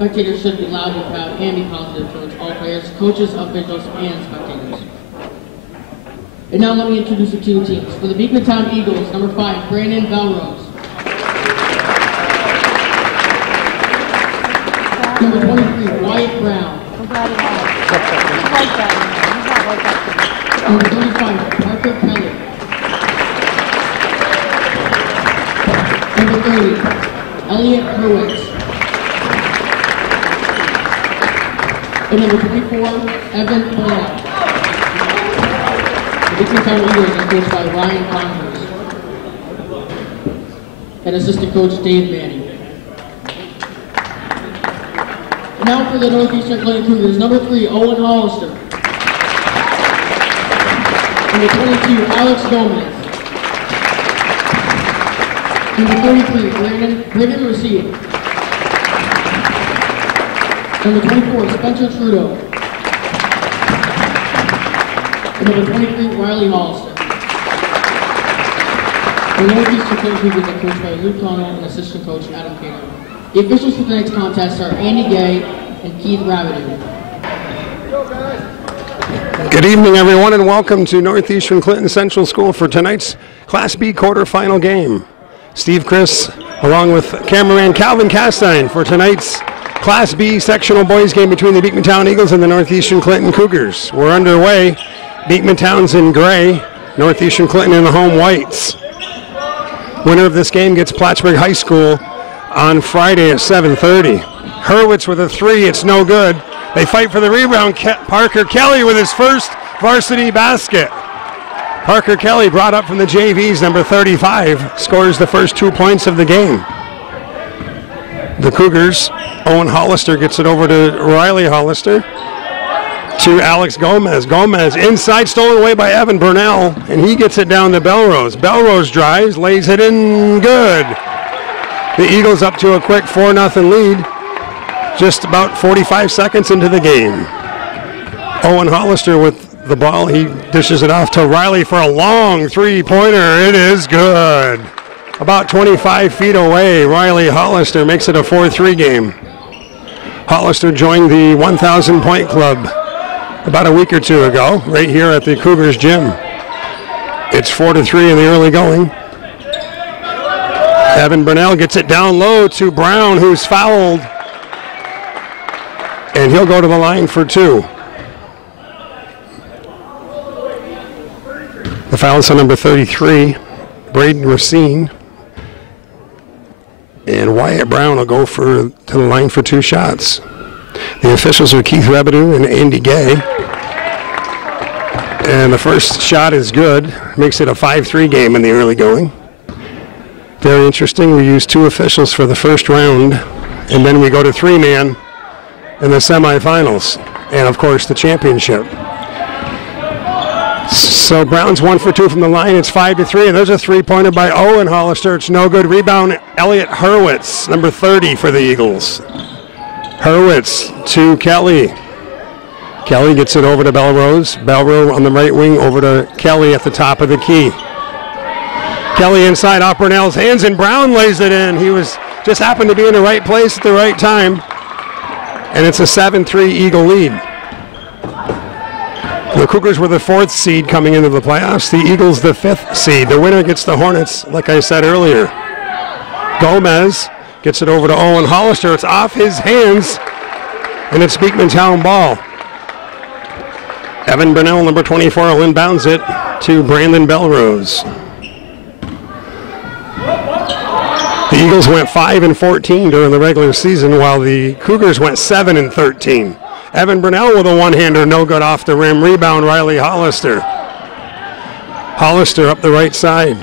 Spectators should be loud and proud and be positive towards all players, coaches, officials, and spectators. And now let me introduce the two teams. For the Beekmantown Eagles, number 5, Brandon Belrose. Number 23, Wyatt Brown. Number 35, Parker Kelly. Number 30, Elliot Hurwitz. And number 24, Evan Bullock. The Beekmantown Eagles are coached by Ryan Converse. And assistant coach Dave Manning. Now for the Northeastern Clinton Cougars, number 3, Owen Hollister. Number 22, Alex Gomez. Number 33, Brandon Racine. Number 24, Spencer Trudeau. And number 23, Riley Hollister. The Northeastern Clinton Cougars are coached by Luke Connell and assistant coach Adam Cater. The officials for tonight's contest are Andy Gay and Keith Rabideau. Good evening, everyone, and welcome to Northeastern Clinton Central School for tonight's Class B quarterfinal game. Steve Chris, along with cameraman Calvin Castine, for tonight's Class B sectional boys game between the Beekmantown Eagles and the Northeastern Clinton Cougars. We're underway. Beekmantown's in gray, Northeastern Clinton in the home whites. Winner of this game gets Plattsburgh High School on Friday at 7:30. Hurwitz with a 3, it's no good. They fight for the rebound. Parker Kelly with his first varsity basket. Parker Kelly, brought up from the JVs, number 35, scores the first 2 points of the game. The Cougars, Owen Hollister gets it over to Riley Hollister. To Alex Gomez. Gomez inside, stolen away by Evan Burnell, and he gets it down to Belrose. Belrose drives, lays it in, good. The Eagles up to a quick 4-0 lead, just about 45 seconds into the game. Owen Hollister with the ball, he dishes it off to Riley for a long three-pointer. It is good. About 25 feet away, Riley Hollister makes it a 4-3 game. Hollister joined the 1,000 point club about a week or two ago, right here at the Cougars gym. It's 4-3 in the early going. Evan Burnell gets it down low to Brown, who's fouled, and he'll go to the line for 2. The foul's on number 33, Braden Racine. And Wyatt Brown will go to the line for 2 shots. The officials are Keith Rabideau and Andy Gay. And the first shot is good. Makes it a 5-3 game in the early going. Very interesting. We use 2 officials for the first round, and then we go to 3-man in the semifinals, and of course the championship. So Brown's 1 for 2 from the line. It's 5-3, and there's a 3-pointer by Owen Hollister. It's no good. Rebound, Elliot Hurwitz, number 30 for the Eagles. Hurwitz to Kelly. Kelly gets it over to Belrose. Belrose on the right wing over to Kelly at the top of the key. Kelly inside off Burnell's hands, and Brown lays it in. He just happened to be in the right place at the right time. And it's a 7-3 Eagle lead. The Cougars were the 4th seed coming into the playoffs. The Eagles the 5th seed. The winner gets the Hornets, like I said earlier. Gomez gets it over to Owen Hollister. It's off his hands, and it's Beekmantown ball. Evan Burnell, number 24, will inbounds it to Brandon Belrose. The Eagles went 5-14 during the regular season, while the Cougars went 7-13. Evan Burnell with a one-hander, no good off the rim. Rebound, Riley Hollister. Hollister up the right side.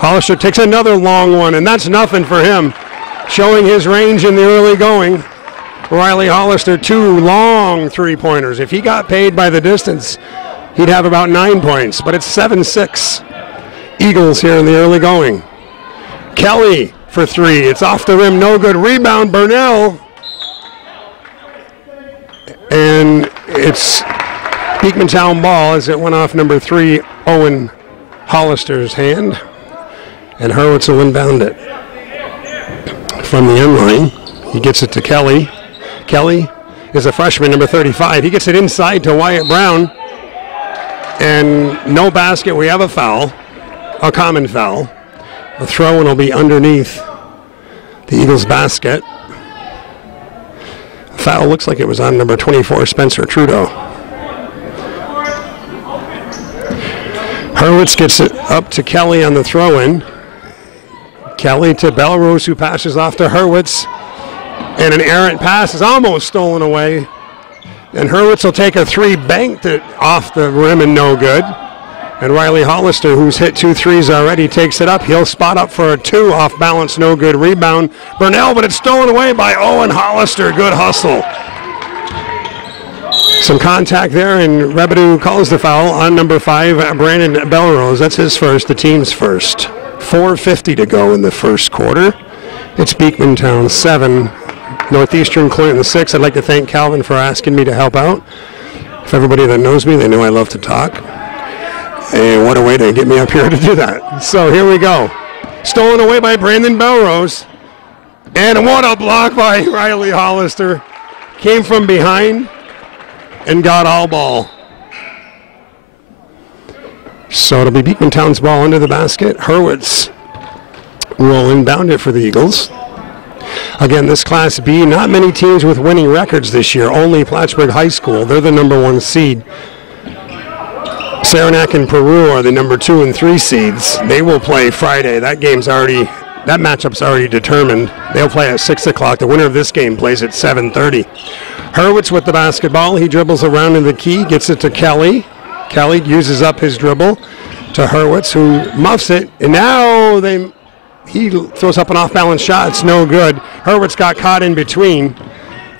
Hollister takes another long one, and that's nothing for him. Showing his range in the early going. Riley Hollister, 2 long three-pointers. If he got paid by the distance, he'd have about 9 points, but it's 7-6 Eagles here in the early going. Kelly for 3. It's off the rim, no good. Rebound, Burnell. And it's Beekmantown ball as it went off number 3, Owen Hollister's hand. And Hurwitz will inbound it from the end line He gets it to Kelly. Kelly is a freshman, number 35. He gets it inside to Wyatt Brown. And no basket. We have a foul, a common foul. The throw-in will be underneath the Eagles' basket. Foul looks like it was on number 24, Spencer Trudeau. Hurwitz gets it up to Kelly on the throw-in. Kelly to Belrose, who passes off to Hurwitz. And an errant pass is almost stolen away. And Hurwitz will take a three, banked it off the rim and no good. And Riley Hollister, who's hit 2 threes already, takes it up. He'll spot up for a 2, off balance, no good. Rebound, Burnell, but it's stolen away by Owen Hollister. Good hustle. Some contact there, and Rebedu calls the foul on number 5, Brandon Belrose. That's his first, the team's first. 4:50 to go in the first quarter. It's Beekmantown 7, Northeastern Clinton 6. I'd like to thank Calvin for asking me to help out. For everybody that knows me, they know I love to talk. And what a way to get me up here to do that. So here we go. Stolen away by Brandon Belrose. And what a block by Riley Hollister. Came from behind and got all ball. So it'll be Beekmantown's ball under the basket. Hurwitz will inbound it for the Eagles. Again, this Class B, not many teams with winning records this year. Only Plattsburgh High School. They're the number 1 seed. Saranac and Peru are the number 2 and 3 seeds. They will play Friday. That matchup's already determined. They'll play at 6 o'clock. The winner of this game plays at 7:30. Hurwitz with the basketball. He dribbles around in the key, gets it to Kelly. Kelly uses up his dribble to Hurwitz, who muffs it. And now he throws up an off-balance shot. It's no good. Hurwitz got caught in between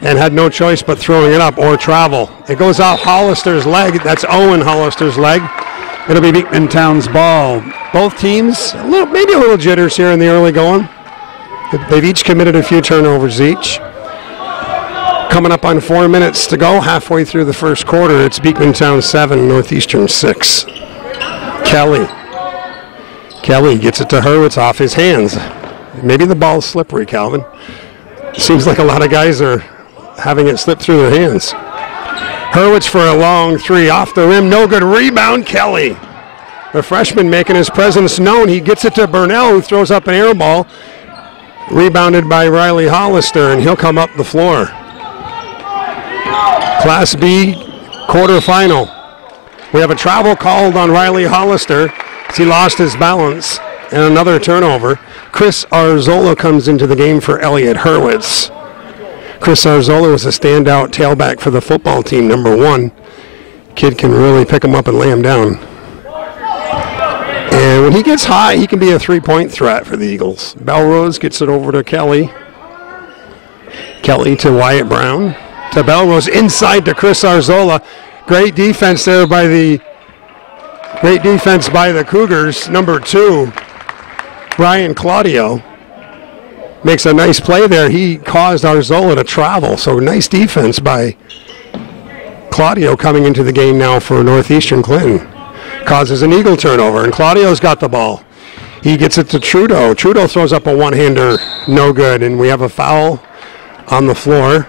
and had no choice but throwing it up or travel. It goes off Hollister's leg. That's Owen Hollister's leg. It'll be Beekmantown's ball. Both teams, maybe a little jitters here in the early going. They've each committed a few turnovers each. Coming up on 4 minutes to go, halfway through the first quarter. It's Beekmantown 7, Northeastern 6. Kelly gets it to Hurwitz off his hands. Maybe the ball's slippery, Calvin. Seems like a lot of guys are having it slip through their hands. Hurwitz for a long 3 off the rim. No good. Rebound, Kelly. The freshman making his presence known. He gets it to Burnell, who throws up an air ball. Rebounded by Riley Hollister, and he'll come up the floor. Class B quarterfinal. We have a travel called on Riley Hollister as he lost his balance, and another turnover. Chris Arzola comes into the game for Elliot Hurwitz. Chris Arzola was a standout tailback for the football team, number 1. Kid can really pick him up and lay him down. And when he gets high, he can be a 3-point threat for the Eagles. Belrose gets it over to Kelly. Kelly to Wyatt Brown. To Belrose, inside to Chris Arzola. Great defense there by the Cougars. Number 2, Brian Claudio, makes a nice play there. He caused Arzola to travel, so nice defense by Claudio coming into the game now for Northeastern Clinton. Causes an Eagle turnover, and Claudio's got the ball. He gets it to Trudeau. Trudeau throws up a one-hander, no good, and we have a foul on the floor.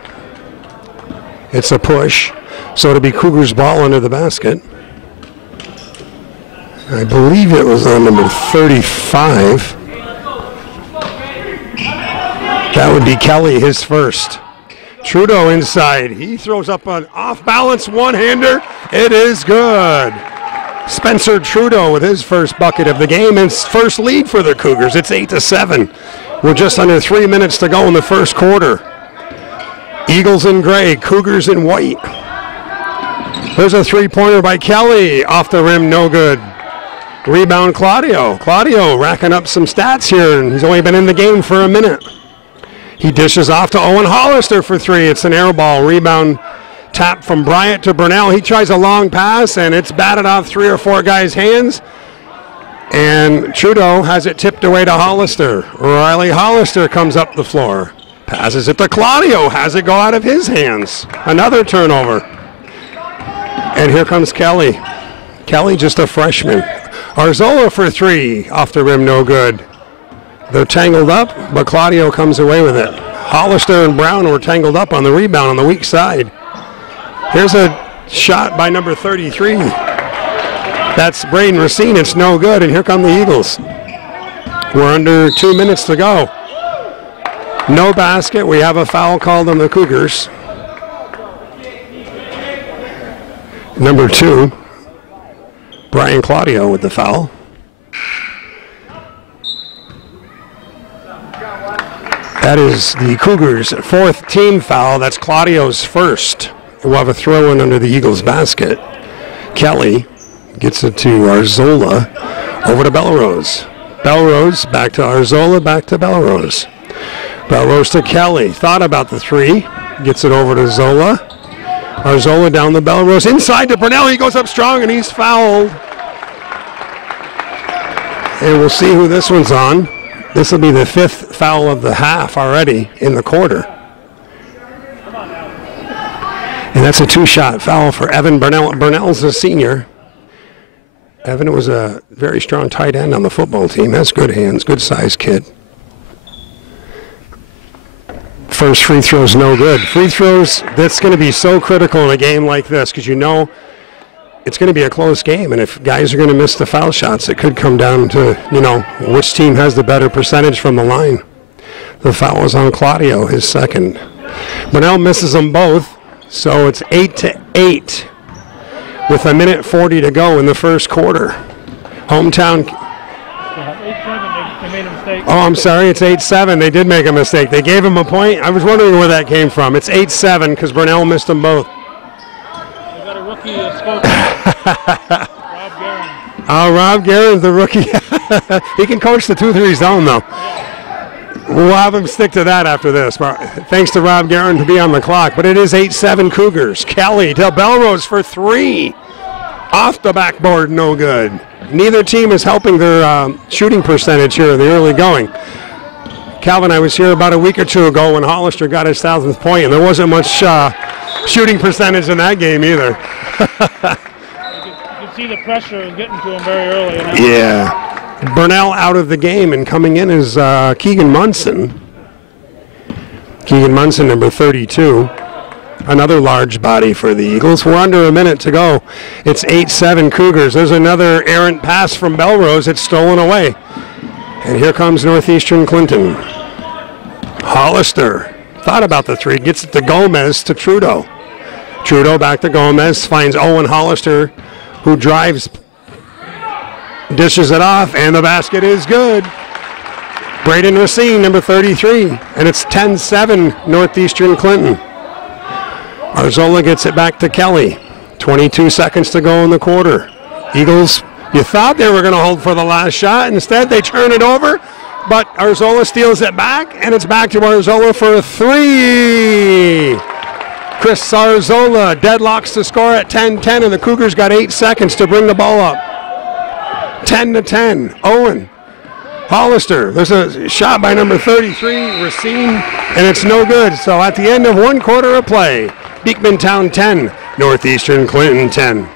It's a push, so it'll be Cougars' ball under the basket. I believe it was on number 35. That would be Kelly, his first. Trudeau inside. He throws up an off-balance one-hander. It is good. Spencer Trudeau with his first bucket of the game and first lead for the Cougars. It's 8-7. We're just under 3 minutes to go in the first quarter. Eagles in gray, Cougars in white. There's a three-pointer by Kelly. Off the rim, no good. Rebound, Claudio. Claudio racking up some stats here, and he's only been in the game for a minute. He dishes off to Owen Hollister for 3. It's an air ball. Rebound tap from Bryant to Burnell. He tries a long pass, and it's batted off 3 or 4 guys' hands. And Trudeau has it tipped away to Hollister. Riley Hollister comes up the floor. Passes it to Claudio. Has it go out of his hands. Another turnover. And here comes Kelly. Kelly, just a freshman. Arzola for 3. Off the rim, no good. They're tangled up, but Claudio comes away with it. Hollister and Brown were tangled up on the rebound on the weak side. Here's a shot by number 33. That's Braden Racine. It's no good, and here come the Eagles. We're under 2 minutes to go. No basket. We have a foul called on the Cougars. Number 2, Brian Claudio with the foul. That is the Cougars' 4th team foul. That's Claudio's first. We'll have a throw in under the Eagles' basket. Kelly gets it to Arzola. Over to Belrose. Belrose back to Arzola, back to Belrose. Belrose to Kelly. Thought about the 3. Gets it over to Zola. Arzola down the Belrose. Inside to Burnell. He goes up strong and he's fouled. And we'll see who this one's on. This will be the 5th foul of the half already in the quarter. And that's a 2-shot foul for Evan Burnell. Burnell's a senior. Evan was a very strong tight end on the football team. Has good hands, good sized kid. First free throw's no good. Free throws, that's going to be so critical in a game like this because you know it's going to be a close game, and if guys are going to miss the foul shots, it could come down to, you know, which team has the better percentage from the line. The foul was on Claudio, his second. Burnell misses them both, so it's 8-8 with 1:40 to go in the first quarter. Hometown. 8-7, they made a mistake. Oh, I'm sorry, it's 8-7. They did make a mistake. They gave him a point. I was wondering where that came from. It's 8-7 because Burnell missed them both. They got a rookie scorekeeper. Rob Guerin. Oh, Rob Guerin's the rookie. He can coach the 2-3 zone, though. We'll have him stick to that after this. Thanks to Rob Guerin to be on the clock. But it is 8-7 Cougars. Kelly to Belrose for 3. Off the backboard, no good. Neither team is helping their shooting percentage here in the early going. Calvin, I was here about a week or two ago when Hollister got his 1,000th point, and there wasn't much shooting percentage in that game either. You can see the pressure is getting to him very early. You know? Yeah. Burnell out of the game, and coming in is Keegan Munson. Keegan Munson, number 32. Another large body for the Eagles. We're under a minute to go. It's 8-7 Cougars. There's another errant pass from Belrose. It's stolen away. And here comes Northeastern Clinton. Hollister thought about the 3. Gets it to Gomez to Trudeau. Trudeau back to Gomez. Finds Owen Hollister, who drives, dishes it off, and the basket is good. Braden Racine, number 33. And it's 10-7 Northeastern Clinton. Arzola gets it back to Kelly. 22 seconds to go in the quarter. Eagles, you thought they were going to hold for the last shot. Instead, they turn it over, but Arzola steals it back, and it's back to Arzola for a 3. Chris Arzola deadlocks the score at 10-10, and the Cougars got 8 seconds to bring the ball up. 10-10. Owen Hollister. There's a shot by number 33, Racine, and it's no good. So at the end of 1 quarter of play, Beekmantown 10, Northeastern Clinton 10.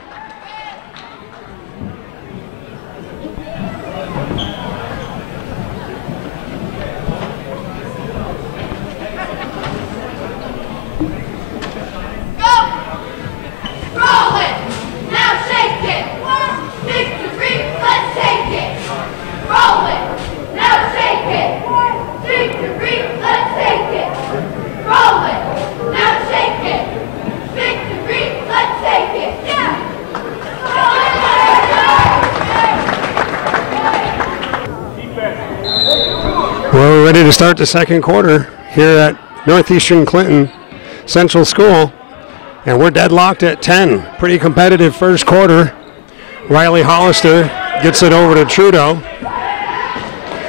We're ready to start the second quarter here at Northeastern Clinton Central School, and we're deadlocked at 10. Pretty competitive first quarter. Riley Hollister gets it over to Trudeau.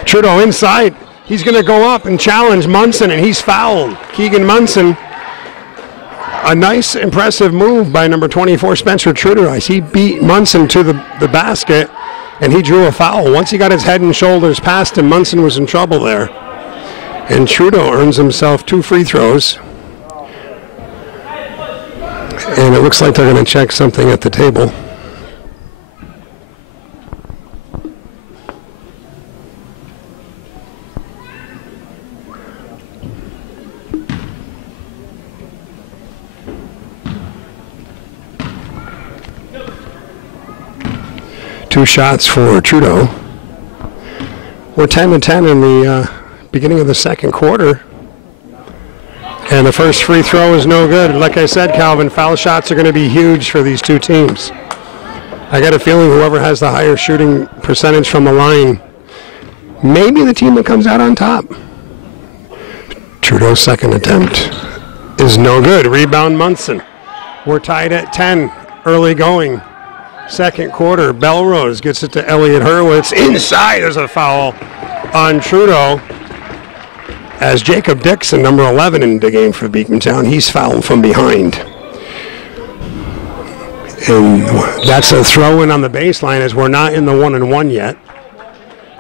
Trudeau inside. He's going to go up and challenge Munson, and he's fouled. Keegan Munson. A nice, impressive move by number 24, Spencer Trudeau. He beat Munson to the basket, and he drew a foul. Once he got his head and shoulders past him, Munson was in trouble there. And Trudeau earns himself 2 free throws. And it looks like they're going to check something at the table. 2 shots for Trudeau. We're 10-10 in the beginning of the second quarter. And the first free throw is no good. Like I said, Calvin, foul shots are going to be huge for these two teams. I got a feeling whoever has the higher shooting percentage from the line may be the team that comes out on top. Trudeau's second attempt is no good. Rebound Munson. We're tied at 10, early going. Second quarter, Belrose gets it to Elliot Hurwitz. Inside, there's a foul on Trudeau. As Jacob Dixon, number 11 in the game for Beekmantown, he's fouled from behind. And that's a throw-in on the baseline as we're not in the 1-and-1 yet.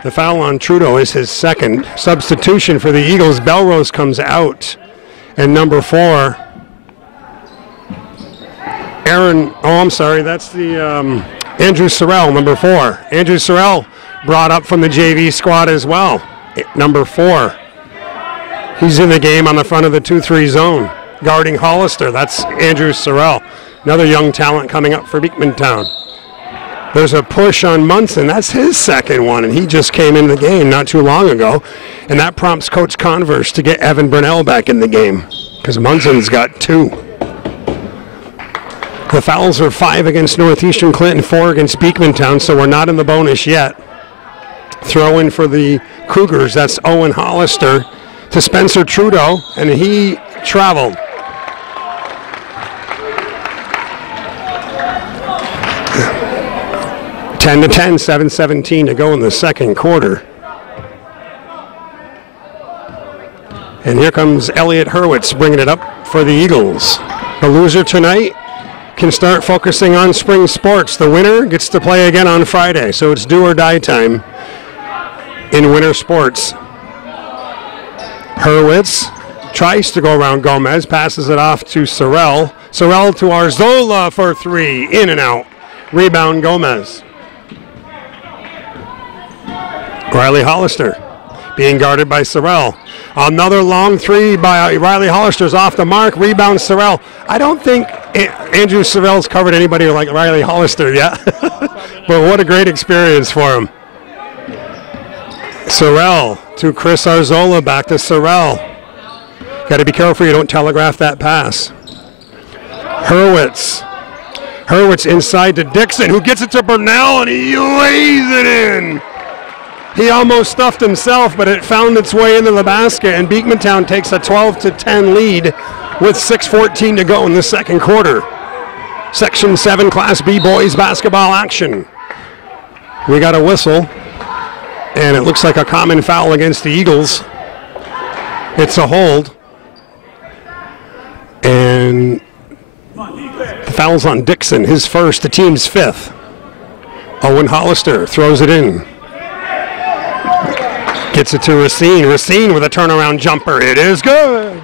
The foul on Trudeau is his second. Substitution for the Eagles, Belrose comes out. And number 4, that's the Andrew Sorrell, number 4. Andrew Sorrell brought up from the JV squad as well. Number 4. He's in the game on the front of the 2-3 zone, guarding Hollister. That's Andrew Sorrell, another young talent coming up for Beekmantown. There's a push on Munson. That's his second one, and he just came in the game not too long ago. And that prompts Coach Converse to get Evan Burnell back in the game because Munson's got 2. The fouls are 5 against Northeastern Clinton, 4 against Beekmantown, so we're not in the bonus yet. Throw in for the Cougars. That's Owen Hollister to Spencer Trudeau, and he traveled. Ten to 10, 7:17 to go in the second quarter. And here comes Elliot Hurwitz bringing it up for the Eagles. The loser tonight can start focusing on spring sports. The winner gets to play again on Friday, so it's do or die time in winter sports. Hurwitz tries to go around Gomez, passes it off to Sorrell. Sorrell to Arzola for 3, in and out. Rebound Gomez. Riley Hollister being guarded by Sorrell. Another long 3 by Riley Hollister's off the mark. Rebound Sorrell. I don't think Andrew Sorrell's covered anybody like Riley Hollister yet. But what a great experience for him. Sorrell to Chris Arzola, back to Sorrell. Got to be careful you don't telegraph that pass. Hurwitz inside to Dixon, who gets it to Burnell, and he lays it in. He almost stuffed himself, but it found its way into the basket, and Beekmantown takes a 12-10 lead with 6:14 to go in the second quarter. Section 7 Class B boys basketball action. We got a whistle, and it looks like a common foul against the Eagles. It's a hold. And the foul's on Dixon, his first, the team's 5th. Owen Hollister throws it in. Gets it to Racine. Racine with a turnaround jumper. It is good.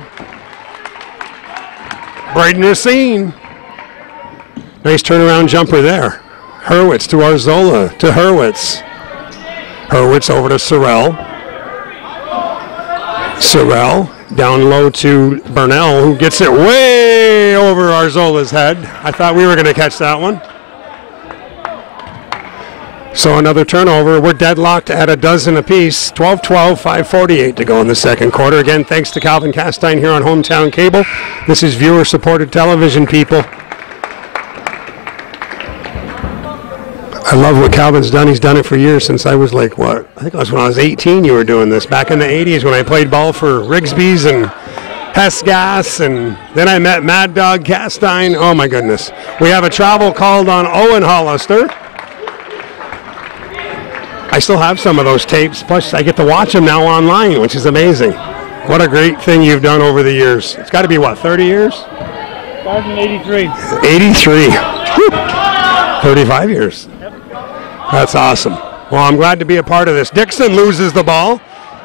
Braden Racine. Nice turnaround jumper there. Hurwitz to Arzola, to Hurwitz. Hurwitz over to Sorrell. Sorrell down low to Burnell, who gets it way over Arzola's head. I thought we were going to catch that one. So another turnover. We're deadlocked at a dozen apiece. 12-12, 5:48 to go in the second quarter. Again, thanks to Calvin Castine here on Hometown Cable. This is viewer-supported television, people. I love what Calvin's done. He's done it for years, since I was like, what? I think it was when I was 18 you were doing this. Back in the 80s when I played ball for Rigsby's and Hesgas, and then I met Mad Dog Castine. Oh my goodness. We have a travel called on Owen Hollister. I still have some of those tapes, plus I get to watch them now online, which is amazing. What a great thing you've done over the years. It's got to be, what, 30 years? Started in 83. 83. Whew. 35 years. Yep. That's awesome. Well, I'm glad to be a part of this. Dixon loses the ball,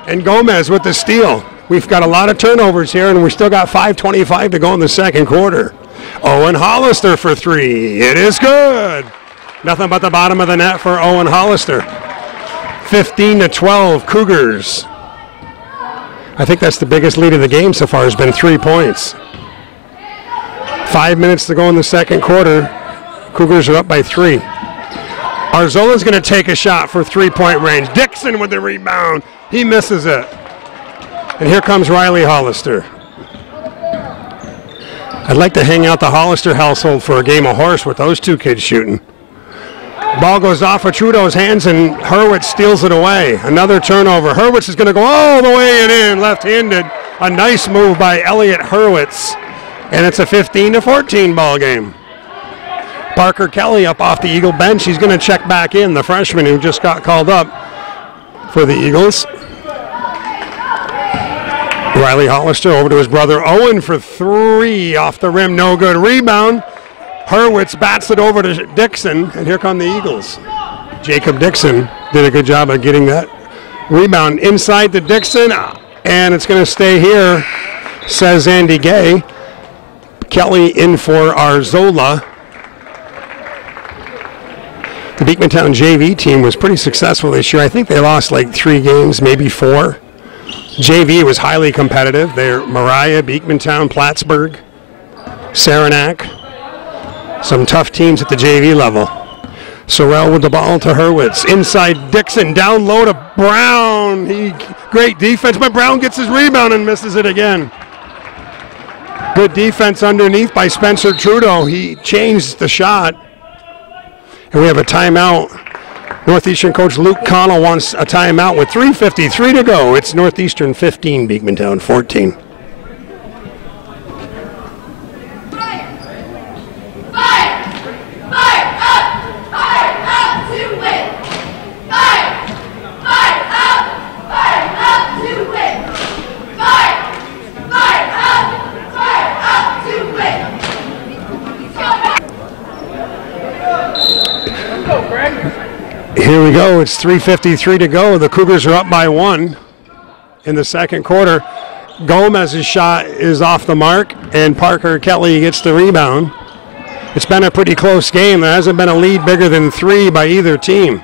and Gomez with the steal. We've got a lot of turnovers here, and we still got 5:25 to go in the second quarter. Owen Hollister for 3. It is good. Nothing but the bottom of the net for Owen Hollister. 15-12, Cougars. I think that's the biggest lead of the game so far, has been 3 points. 5 minutes to go in the second quarter. Cougars are up by 3. Arzola's going to take a shot for three-point range. Dixon with the rebound. He misses it. And here comes Riley Hollister. I'd like to hang out the Hollister household for a game of horse with those two kids shooting. Ball goes off of Trudeau's hands, and Hurwitz steals it away. Another turnover. Hurwitz is going to go all the way and in, left-handed. A nice move by Elliot Hurwitz. And it's a 15-14 ball game. Parker Kelly up off the Eagle bench. He's going to check back in, the freshman who just got called up for the Eagles. Riley Hollister over to his brother Owen for three off the rim. No good. Rebound. Hurwitz bats it over to Dixon, and here come the Eagles. Jacob Dixon did a good job of getting that rebound inside to Dixon, and it's going to stay here, says Andy Gay. Kelly in for Arzola. The Beekmantown JV team was pretty successful this year. I think they lost like 3 games, maybe 4. JV was highly competitive. They're Mariah, Beekmantown, Plattsburgh, Saranac. Some tough teams at the JV level. Sorrell with the ball to Hurwitz. Inside Dixon, down low to Brown. Great defense, but Brown gets his rebound and misses it again. Good defense underneath by Spencer Trudeau. He changed the shot. And we have a timeout. Northeastern coach Luke Connell wants a timeout with 3:53 to go. It's Northeastern 15, Beekmantown 14. Here we go. It's 3:53 to go. The Cougars are up by 1 in the second quarter. Gomez's shot is off the mark, and Parker Kelly gets the rebound. It's been a pretty close game. There hasn't been a lead bigger than 3 by either team.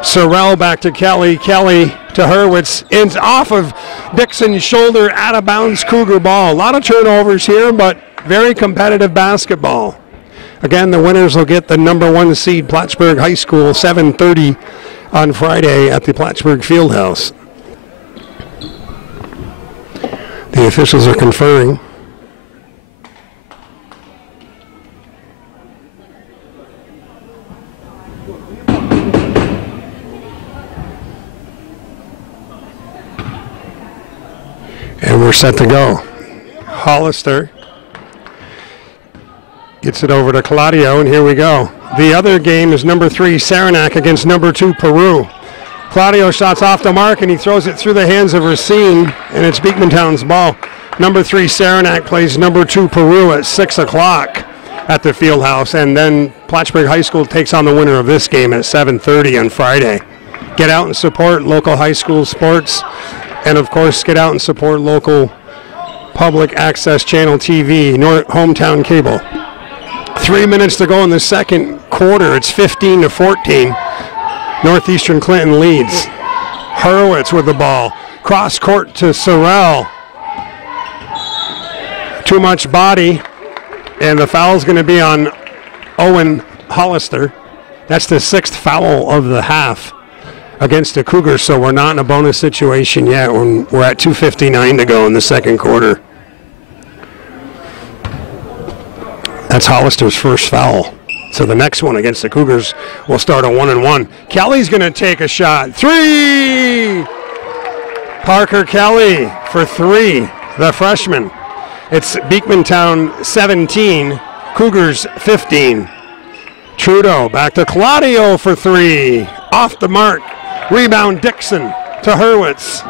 Sorrell back to Kelly. Kelly to Hurwitz. Ends off of Dixon's shoulder, out of bounds Cougar ball. A lot of turnovers here, but very competitive basketball. Again, the winners will get the number 1 seed, Plattsburgh High School, 7:30 on Friday at the Plattsburgh Fieldhouse. The officials are conferring. And we're set to go. Hollister gets it over to Claudio, and here we go. The other game is number 3 Saranac against number 2 Peru. Claudio shots off the mark, and he throws it through the hands of Racine, and it's Beekmantown's ball. Number 3 Saranac plays number 2 Peru at 6 o'clock at the Fieldhouse, and then Plattsburgh High School takes on the winner of this game at 7:30 on Friday. Get out and support local high school sports, and of course get out and support local public access channel TV, Hometown Cable. 3 minutes to go in the second quarter. It's 15-14. Northeastern Clinton leads. Hurwitz with the ball. Cross court to Sorrell. Too much body, and the foul's going to be on Owen Hollister. That's the 6th foul of the half against the Cougars, so we're not in a bonus situation yet. We're at 2:59 to go in the second quarter. That's Hollister's first foul. So the next one against the Cougars will start a 1-1. Kelly's going to take a shot. 3! Parker Kelly for 3, the freshman. It's Beekmantown 17, Cougars 15. Trudeau back to Claudio for 3. Off the mark. Rebound Dixon to Hurwitz.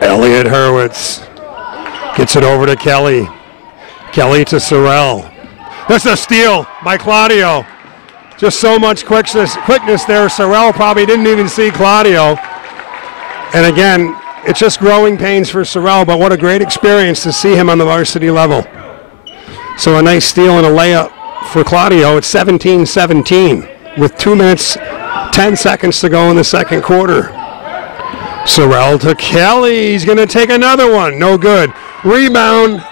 Elliot Hurwitz gets it over to Kelly. Kelly to Sorrell. That's a steal by Claudio. Just so much quickness there. Sorrell probably didn't even see Claudio. And again, it's just growing pains for Sorrell, but what a great experience to see him on the varsity level. So a nice steal and a layup for Claudio. It's 17-17 with 2 minutes, 10 seconds to go in the second quarter. Sorrell to Kelly. He's going to take another one. No good. Rebound.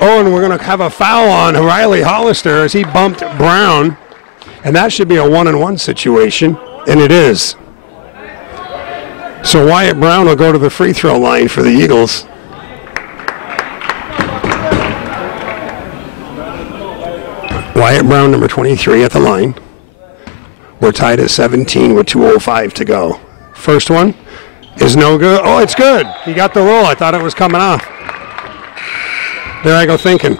Oh, and we're going to have a foul on Riley Hollister as he bumped Brown. And that should be a 1-and-1 situation, and it is. So Wyatt Brown will go to the free throw line for the Eagles. Wyatt Brown, number 23, at the line. We're tied at 17 with 2:05 to go. First one is no good. Oh, it's good. He got the roll. I thought it was coming off. There I go thinking.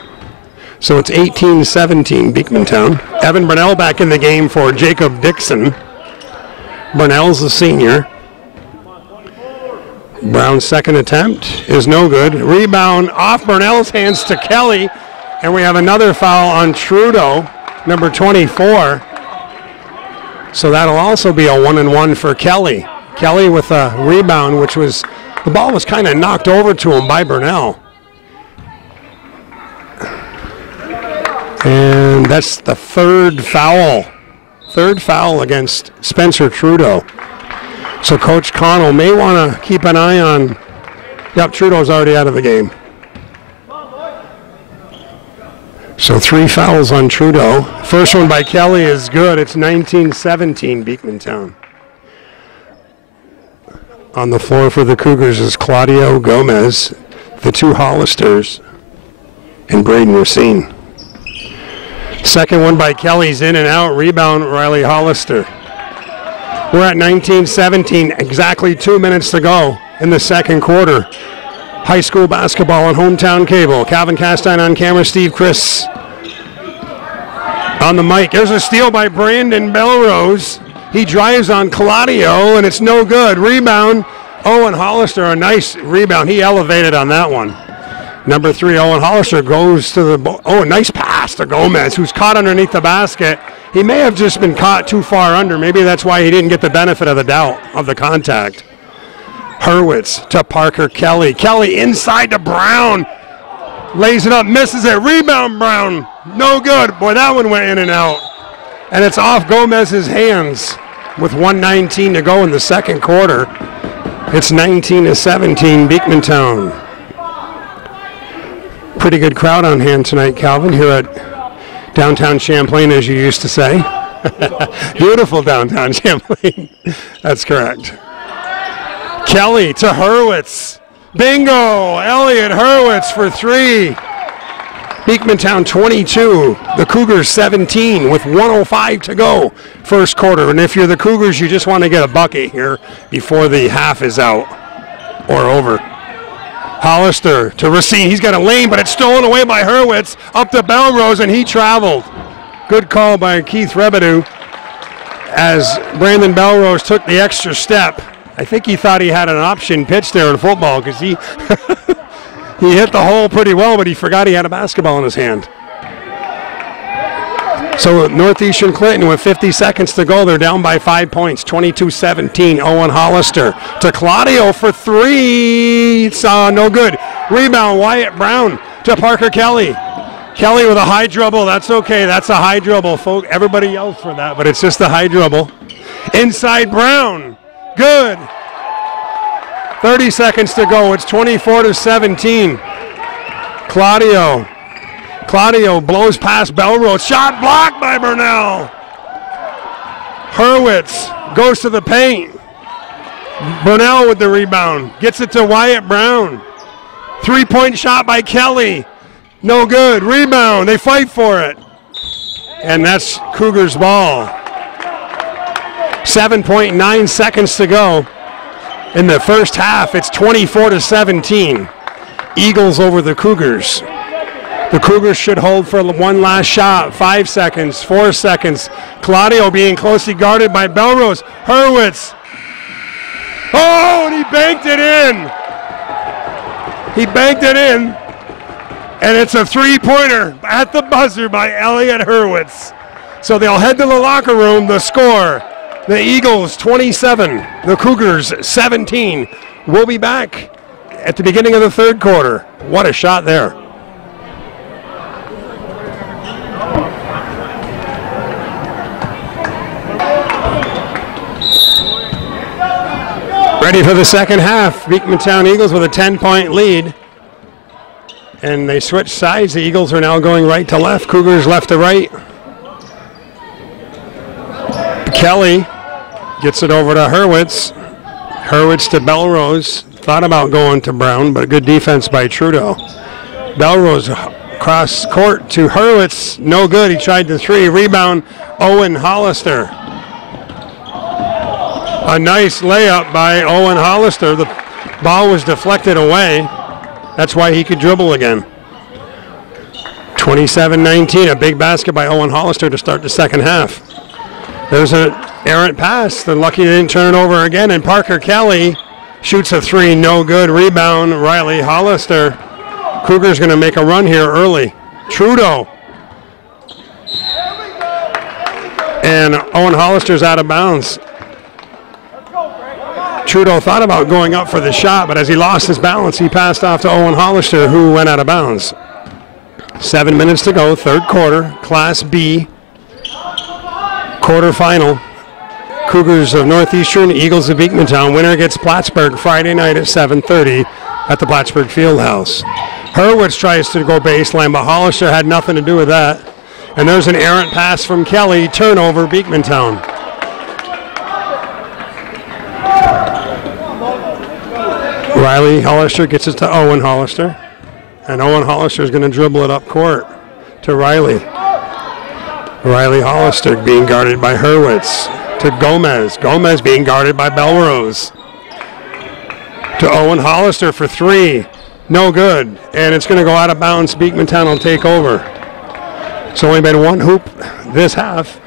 So it's 18-17 Beekmantown. Evan Burnell back in the game for Jacob Dixon. Burnell's a senior. Brown's second attempt is no good. Rebound off Burnell's hands to Kelly. And we have another foul on Trudeau, number 24. So that'll also be a 1-and-1 for Kelly. Kelly with a rebound, which was, the ball was kind of knocked over to him by Burnell. And that's the third foul. Third foul against Spencer Trudeau. So Coach Connell may want to keep an eye on, yep, Trudeau's already out of the game. So 3 fouls on Trudeau. First one by Kelly is good. It's 19-17 Beekmantown. On the floor for the Cougars is Claudio Gomez, the 2 Hollisters, and Braden Racine. Second one by Kelly's in and out. Rebound, Riley Hollister. We're at 19-17, exactly 2 minutes to go in the second quarter. High school basketball on Hometown Cable. Calvin Castine on camera, Steve Chris on the mic. There's a steal by Brandon Belrose. He drives on Claudio, and it's no good. Rebound, Owen Hollister, a nice rebound. He elevated on that one. Number 3, Owen Hollister goes to the, a nice pass to Gomez, who's caught underneath the basket. He may have just been caught too far under. Maybe that's why he didn't get the benefit of the doubt of the contact. Hurwitz to Parker Kelly. Kelly inside to Brown. Lays it up, misses it. Rebound, Brown. No good. Boy, that one went in and out. And it's off Gomez's hands with 1:19 to go in the second quarter. It's 19-17 Beekmantown. Pretty good crowd on hand tonight, Calvin, here at downtown Champlain, as you used to say. Beautiful downtown Champlain. That's correct. Kelly to Hurwitz. Bingo! Elliot Hurwitz for 3. Beekmantown 22, the Cougars 17 with 1:05 to go first quarter. And if you're the Cougars, you just want to get a bucket here before the half is out or over. Hollister to Racine. He's got a lane, but it's stolen away by Hurwitz. Up to Belrose, and he traveled. Good call by Keith Rebedu as Brandon Belrose took the extra step. I think he thought he had an option pitch there in football because he he hit the hole pretty well, but he forgot he had a basketball in his hand. So Northeastern Clinton with 50 seconds to go, they're down by 5 points, 22-17. Owen Hollister to Claudio for 3. It's no good. Rebound, Wyatt Brown to Parker Kelly. Kelly with a high dribble. That's okay. That's a high dribble, folks. Everybody yells for that, but it's just a high dribble. Inside Brown. Good. 30 seconds to go. It's 24-17. Claudio blows past Belrose. Shot blocked by Burnell. Hurwitz goes to the paint. Burnell with the rebound. Gets it to Wyatt Brown. 3-point shot by Kelly. No good. Rebound. They fight for it. And that's Cougars ball. 7.9 seconds to go in the first half. It's 24-17. Eagles over the Cougars. The Cougars should hold for one last shot. 5 seconds, 4 seconds. Claudio being closely guarded by Belrose. Hurwitz. Oh, and he banked it in. He banked it in. And it's a 3-pointer at the buzzer by Elliot Hurwitz. So they'll head to the locker room. The score, the Eagles 27, the Cougars 17. We'll be back at the beginning of the third quarter. What a shot there. Ready for the second half. Beekmantown Eagles with a 10-point lead. And they switch sides. The Eagles are now going right to left. Cougars left to right. Kelly gets it over to Hurwitz. Hurwitz to Belrose. Thought about going to Brown, but good defense by Trudeau. Belrose cross court to Hurwitz. No good. He tried the three. Rebound, Owen Hollister. A nice layup by Owen Hollister. The ball was deflected away. That's why he could dribble again. 27-19, a big basket by Owen Hollister to start the second half. There's an errant pass. They're lucky they didn't turn it over again, and Parker Kelly shoots a three, no good. Rebound, Riley Hollister. Cougar's going to make a run here early. Trudeau. And Owen Hollister's out of bounds. Trudeau thought about going up for the shot, but as he lost his balance, he passed off to Owen Hollister, who went out of bounds. 7 minutes to go, third quarter, Class B, quarterfinal. Cougars of Northeastern, Eagles of Beekmantown. Winner gets Plattsburgh Friday night at 7:30 at the Plattsburgh Fieldhouse. Hurwitz tries to go baseline, but Hollister had nothing to do with that. And there's an errant pass from Kelly, turnover Beekmantown. Riley Hollister gets it to Owen Hollister. And Owen Hollister is going to dribble it up court to Riley. Riley Hollister being guarded by Hurwitz. To Gomez. Gomez being guarded by Belrose. To Owen Hollister for three. No good. And it's going to go out of bounds. Beekmantown will take over. It's only been one hoop this half.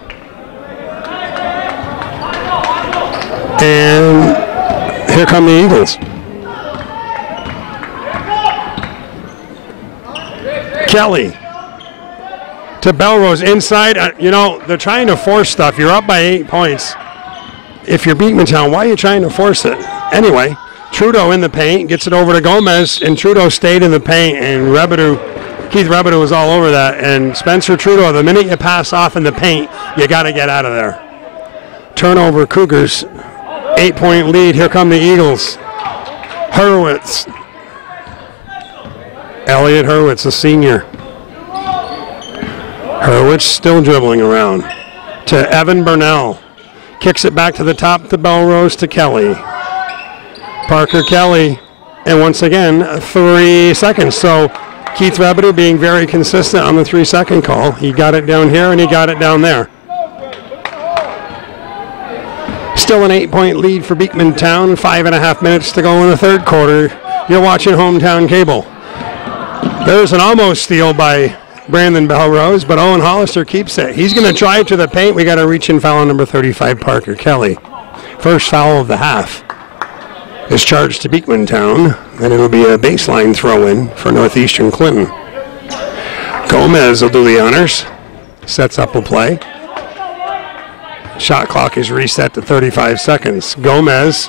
And here come the Eagles. Kelly to Belrose inside. They're trying to force stuff. You're up by 8 points. If you're Beekmantown, why are you trying to force it? Anyway, Trudeau in the paint, gets it over to Gomez, and Trudeau stayed in the paint, and Keith Rebedeau was all over that. And Spencer Trudeau, the minute you pass off in the paint, you got to get out of there. Turnover, Cougars, 8-point lead. Here come the Eagles. Hurwitz. Elliot Hurwitz, a senior. Hurwitz still dribbling around. To Evan Burnell. Kicks it back to the top to Belrose to Kelly. Parker Kelly. And once again, 3 seconds. So Keith Rebedeau being very consistent on the 3-second call. He got it down here and he got it down there. Still an 8-point lead for Beekmantown. 5.5 minutes to go in the third quarter. You're watching Hometown Cable. There's an almost steal by Brandon Belrose, but Owen Hollister keeps it. He's going to drive to the paint. We got a reach-in foul on number 35, Parker Kelly. First foul of the half is charged to Beekmantown, and it'll be a baseline throw-in for Northeastern Clinton. Gomez will do the honors. Sets up a play. Shot clock is reset to 35 seconds. Gomez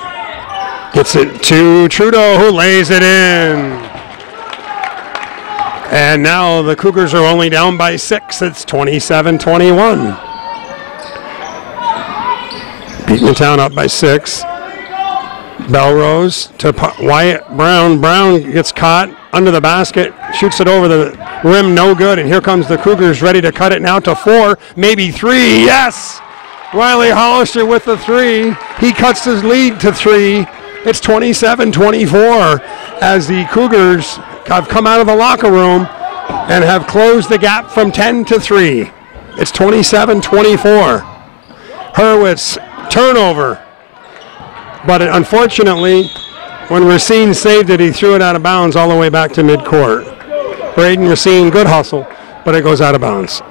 gets it to Trudeau, who lays it in. And now the Cougars are only down by 6. It's 27-21. Beekmantown up by 6. Belrose to Wyatt Brown. Brown gets caught under the basket, shoots it over the rim, no good. And here comes the Cougars ready to cut it now to 4, maybe 3. Yes! Riley Hollister with the 3. He cuts his lead to 3. It's 27-24 as the Cougars have come out of the locker room and have closed the gap from 10 to 3. It's 27-24. Hurwitz, turnover. But unfortunately, when Racine saved it, he threw it out of bounds all the way back to midcourt. Braden Racine, good hustle, but it goes out of bounds.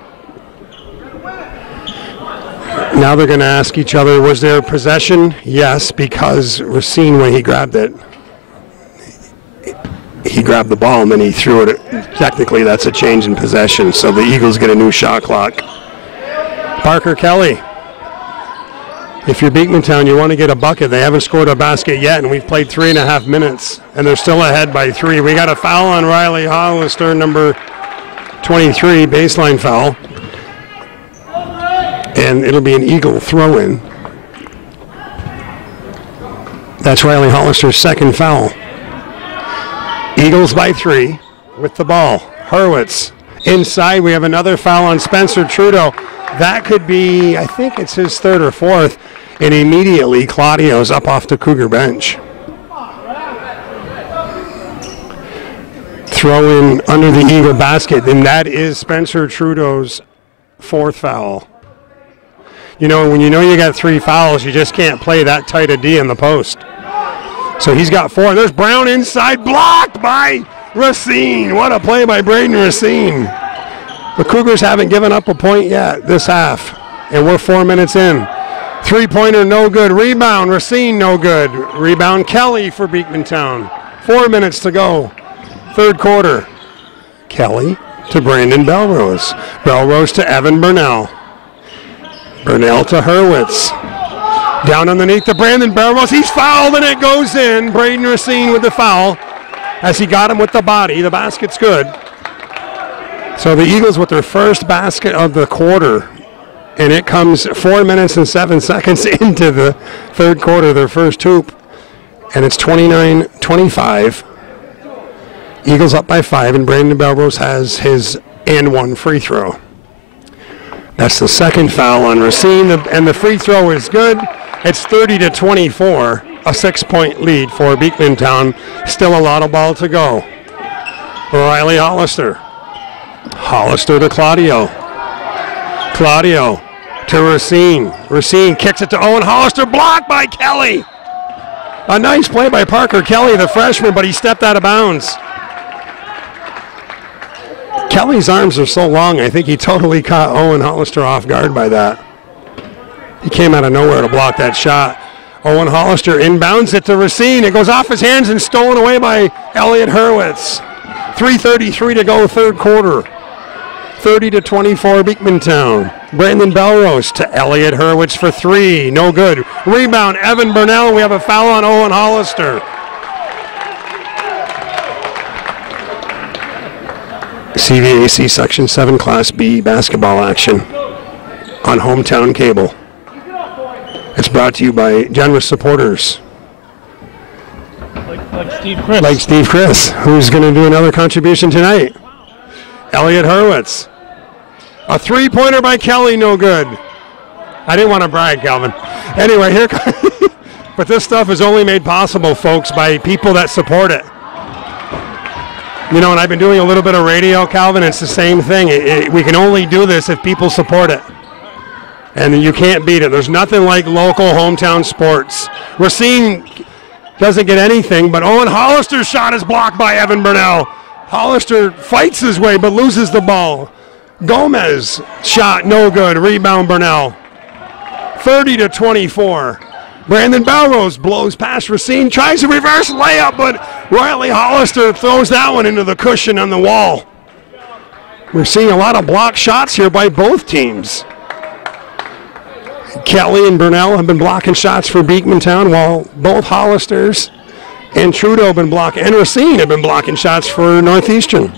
Now they're going to ask each other, was there possession? Yes, because Racine, when he grabbed it, he grabbed the ball and then he threw it. Technically, that's a change in possession, so the Eagles get a new shot clock. Parker Kelly. If you're Beekmantown, you want to get a bucket. They haven't scored a basket yet, and we've played 3.5 minutes, and they're still ahead by 3. We got a foul on Riley Hollister, number 23, baseline foul. And it'll be an Eagle throw-in. That's Riley Hollister's second foul. Eagles by 3 with the ball. Hurwitz inside. We have another foul on Spencer Trudeau. That could be, I think it's his third or fourth, and immediately Claudio's up off the Cougar bench. Throw in under the Eagle basket, and that is Spencer Trudeau's fourth foul. You know, when you know you got 3 fouls, you just can't play that tight a D in the post. So he's got 4. There's Brown inside, blocked by Racine. What a play by Braden Racine. The Cougars haven't given up a point yet this half, and we're 4 minutes in. 3-pointer, no good. Rebound, Racine, no good. Rebound, Kelly for Beekmantown. 4 minutes to go. Third quarter. Kelly to Brandon Belrose. Belrose to Evan Burnell. Burnell to Hurwitz. Down underneath to Brandon Belrose. He's fouled and it goes in. Braden Racine with the foul as he got him with the body. The basket's good. So the Eagles with their first basket of the quarter. And it comes 4 minutes and 7 seconds into the third quarter, their first hoop. And it's 29-25. Eagles up by 5, and Brandon Belrose has his and 1 free throw. That's the second foul on Racine, and the free throw is good. It's 30-24, a 6-point lead for Beekmantown. Still a lot of ball to go. Riley Hollister. Hollister to Claudio. Claudio to Racine. Racine kicks it to Owen Hollister, blocked by Kelly. A nice play by Parker Kelly, the freshman, but he stepped out of bounds. Kelly's arms are so long, I think he totally caught Owen Hollister off guard by that. He came out of nowhere to block that shot. Owen Hollister inbounds it to Racine. It goes off his hands and stolen away by Elliot Hurwitz. 3:33 to go, third quarter. 30-24 Beekmantown. Brandon Belrose to Elliot Hurwitz for 3. No good. Rebound, Evan Burnell. We have a foul on Owen Hollister. CVAC Section 7 Class B basketball action on Hometown Cable. It's brought to you by generous supporters. Like Steve Chris. Like Steve Chris, who's going to do another contribution tonight. Elliot Hurwitz. A 3-pointer by Kelly, no good. I didn't want to brag, Calvin. Anyway, here comes. But this stuff is only made possible, folks, by people that support it. You know, and I've been doing a little bit of radio, Calvin. It's the same thing. We can only do this if people support it. And you can't beat it. There's nothing like local hometown sports. Racine doesn't get anything, but Owen Hollister's shot is blocked by Evan Burnell. Hollister fights his way but loses the ball. Gomez shot no good. Rebound Burnell. 30-24. Brandon Belrose blows past Racine, tries a reverse layup, but Riley Hollister throws that one into the cushion on the wall. We're seeing a lot of block shots here by both teams. Kelly and Burnell have been blocking shots for Beekmantown, while both Hollisters and Trudeau have been blocking, and Racine have been blocking shots for Northeastern.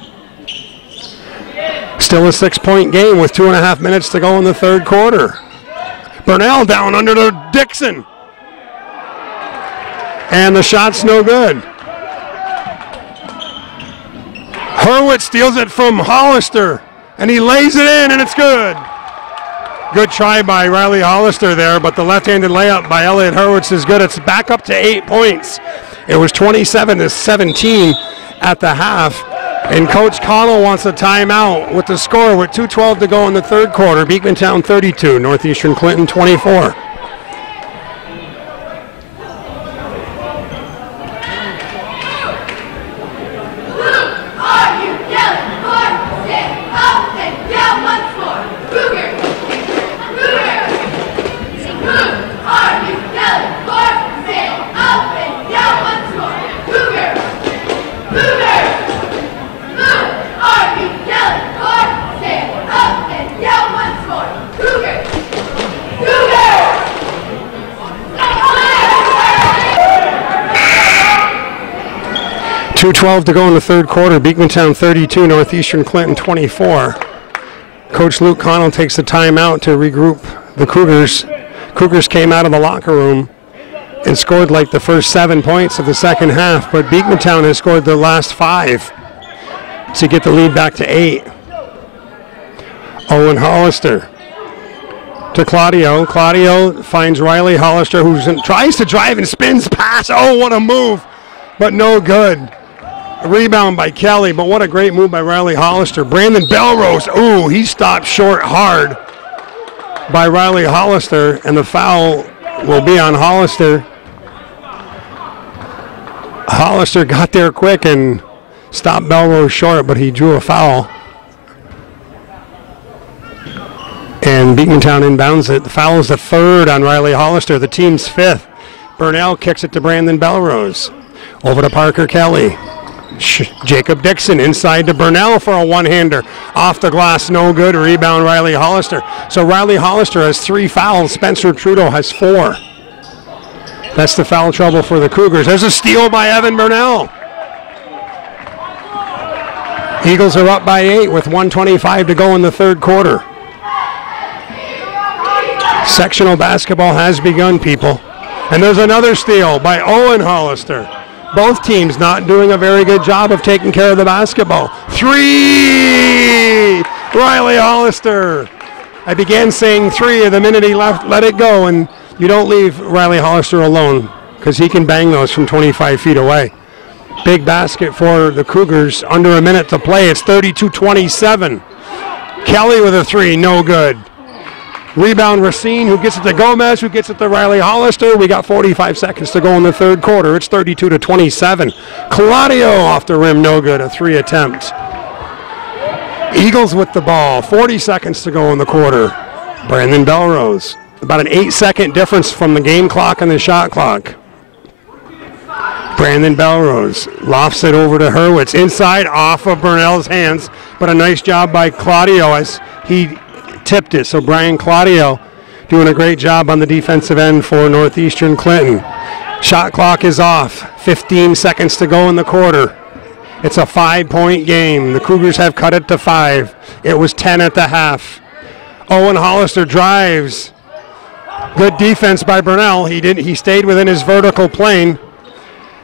Still a 6-point game with 2.5 minutes to go in the third quarter. Burnell down under to Dixon. And the shot's no good. Hurwitz steals it from Hollister, and he lays it in, and it's good. Good try by Riley Hollister there, but the left-handed layup by Elliot Hurwitz is good. It's back up to 8 points. It was 27-17 at the half, and Coach Connell wants a timeout with the score with 2:12 to go in the third quarter. Beekmantown 32, Northeastern Clinton 24. .212 to go in the third quarter. Beekmantown 32, Northeastern Clinton 24. Coach Luke Connell takes the timeout to regroup the Cougars. Cougars came out of the locker room and scored like the first 7 points of the second half, but Beekmantown has scored the last 5 to get the lead back to 8. Owen Hollister to Claudio. Claudio finds Riley Hollister, who tries to drive and spins pass. Oh, what a move, but no good. A rebound by Kelly, but what a great move by Riley Hollister. Brandon Belrose, ooh, he stopped short hard by Riley Hollister, and the foul will be on Hollister. Hollister got there quick and stopped Belrose short, but he drew a foul. And Beekmantown inbounds it. The foul is the third on Riley Hollister, the team's fifth. Burnell kicks it to Brandon Belrose. Over to Parker Kelly. Jacob Dixon inside to Burnell for a one-hander. Off the glass, no good. Rebound, Riley Hollister. So Riley Hollister has 3 fouls. Spencer Trudeau has 4. That's the foul trouble for the Cougars. There's a steal by Evan Burnell. Eagles are up by 8 with 1:25 to go in the third quarter. Sectional basketball has begun, people. And there's another steal by Owen Hollister. Both teams not doing a very good job of taking care of the basketball. 3! Riley Hollister. I began saying 3 the minute he left, let it go, and you don't leave Riley Hollister alone because he can bang those from 25 feet away. Big basket for the Cougars. Under a minute to play. It's 32-27. Kelly with a 3, no good. Rebound Racine, who gets it to Gomez, who gets it to Riley Hollister. We got 45 seconds to go in the third quarter. It's 32-27. Claudio off the rim, no good. A 3 attempt. Eagles with the ball. 40 seconds to go in the quarter. Brandon Belrose. About an 8-second difference from the game clock and the shot clock. Brandon Belrose lofts it over to Hurwitz. Inside, off of Burnell's hands, but a nice job by Claudio as he tipped it. So Brian Claudio doing a great job on the defensive end for Northeastern Clinton. Shot clock is off. 15 seconds to go in the quarter. It's a 5-point game. The Cougars have cut it to 5. It was 10 at the half. Owen Hollister drives. Good defense by Burnell. He stayed within his vertical plane.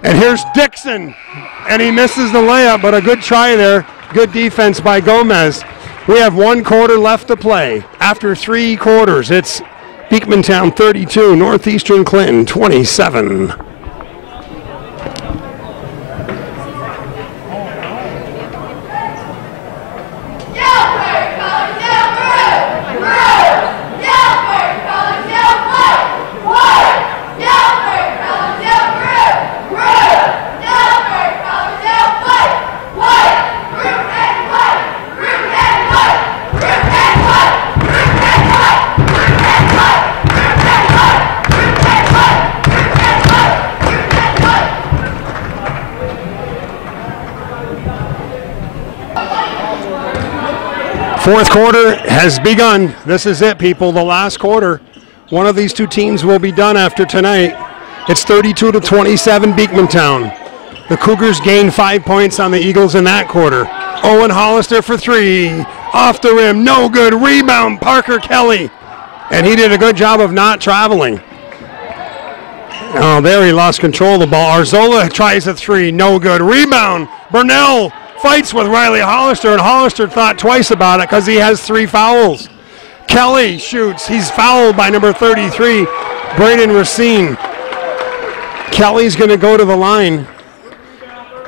And here's Dixon. And he misses the layup, but a good try there. Good defense by Gomez. We have 1 quarter left to play. After 3 quarters, it's Beekmantown 32, Northeastern Clinton 27. Fourth quarter has begun. This is it, people. The last quarter. One of these 2 teams will be done after tonight. It's 32-27 Beekmantown. The Cougars gained 5 points on the Eagles in that quarter. Owen Hollister for 3. Off the rim. No good. Rebound. Parker Kelly. And he did a good job of not traveling. Oh, there he lost control of the ball. Arzola tries a 3. No good. Rebound. Burnell fights with Riley Hollister, and Hollister thought twice about it because he has 3 fouls. Kelly shoots. He's fouled by number 33, Braden Racine. Kelly's going to go to the line.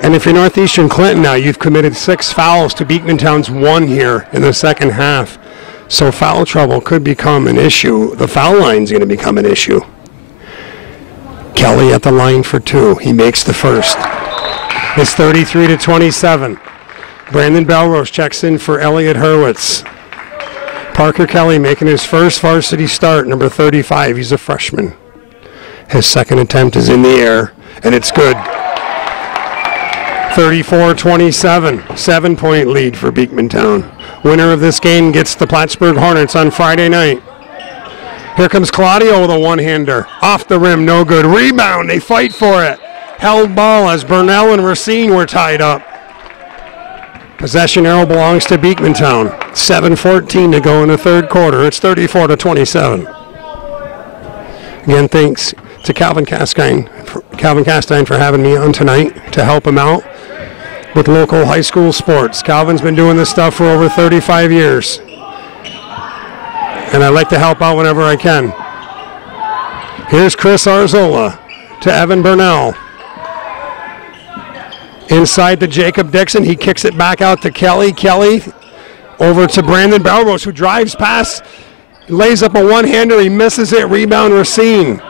And if you're Northeastern Clinton now, you've committed 6 fouls to Beekmantown's 1 here in the second half. So foul trouble could become an issue. The foul line's going to become an issue. Kelly at the line for 2. He makes the first. It's 33-27. Brandon Belrose checks in for Elliot Hurwitz. Parker Kelly making his first varsity start, number 35. He's a freshman. His second attempt is in the air, and it's good. 34-27, 7-point lead for Beekmantown. Winner of this game gets the Plattsburgh Hornets on Friday night. Here comes Claudio with a one-hander. Off the rim, no good. Rebound, they fight for it. Held ball as Burnell and Racine were tied up. Possession arrow belongs to Beekmantown. 7:14 to go in the third quarter. It's 34-27. Again, thanks to Calvin Castine for having me on tonight to help him out with local high school sports. Calvin's been doing this stuff for over 35 years. and I like to help out whenever I can. Here's Chris Arzola to Evan Burnell. Inside to Jacob Dixon. He kicks it back out to Kelly. Kelly over to Brandon Belrose, who drives past, lays up a one-hander. He misses it. Rebound Racine.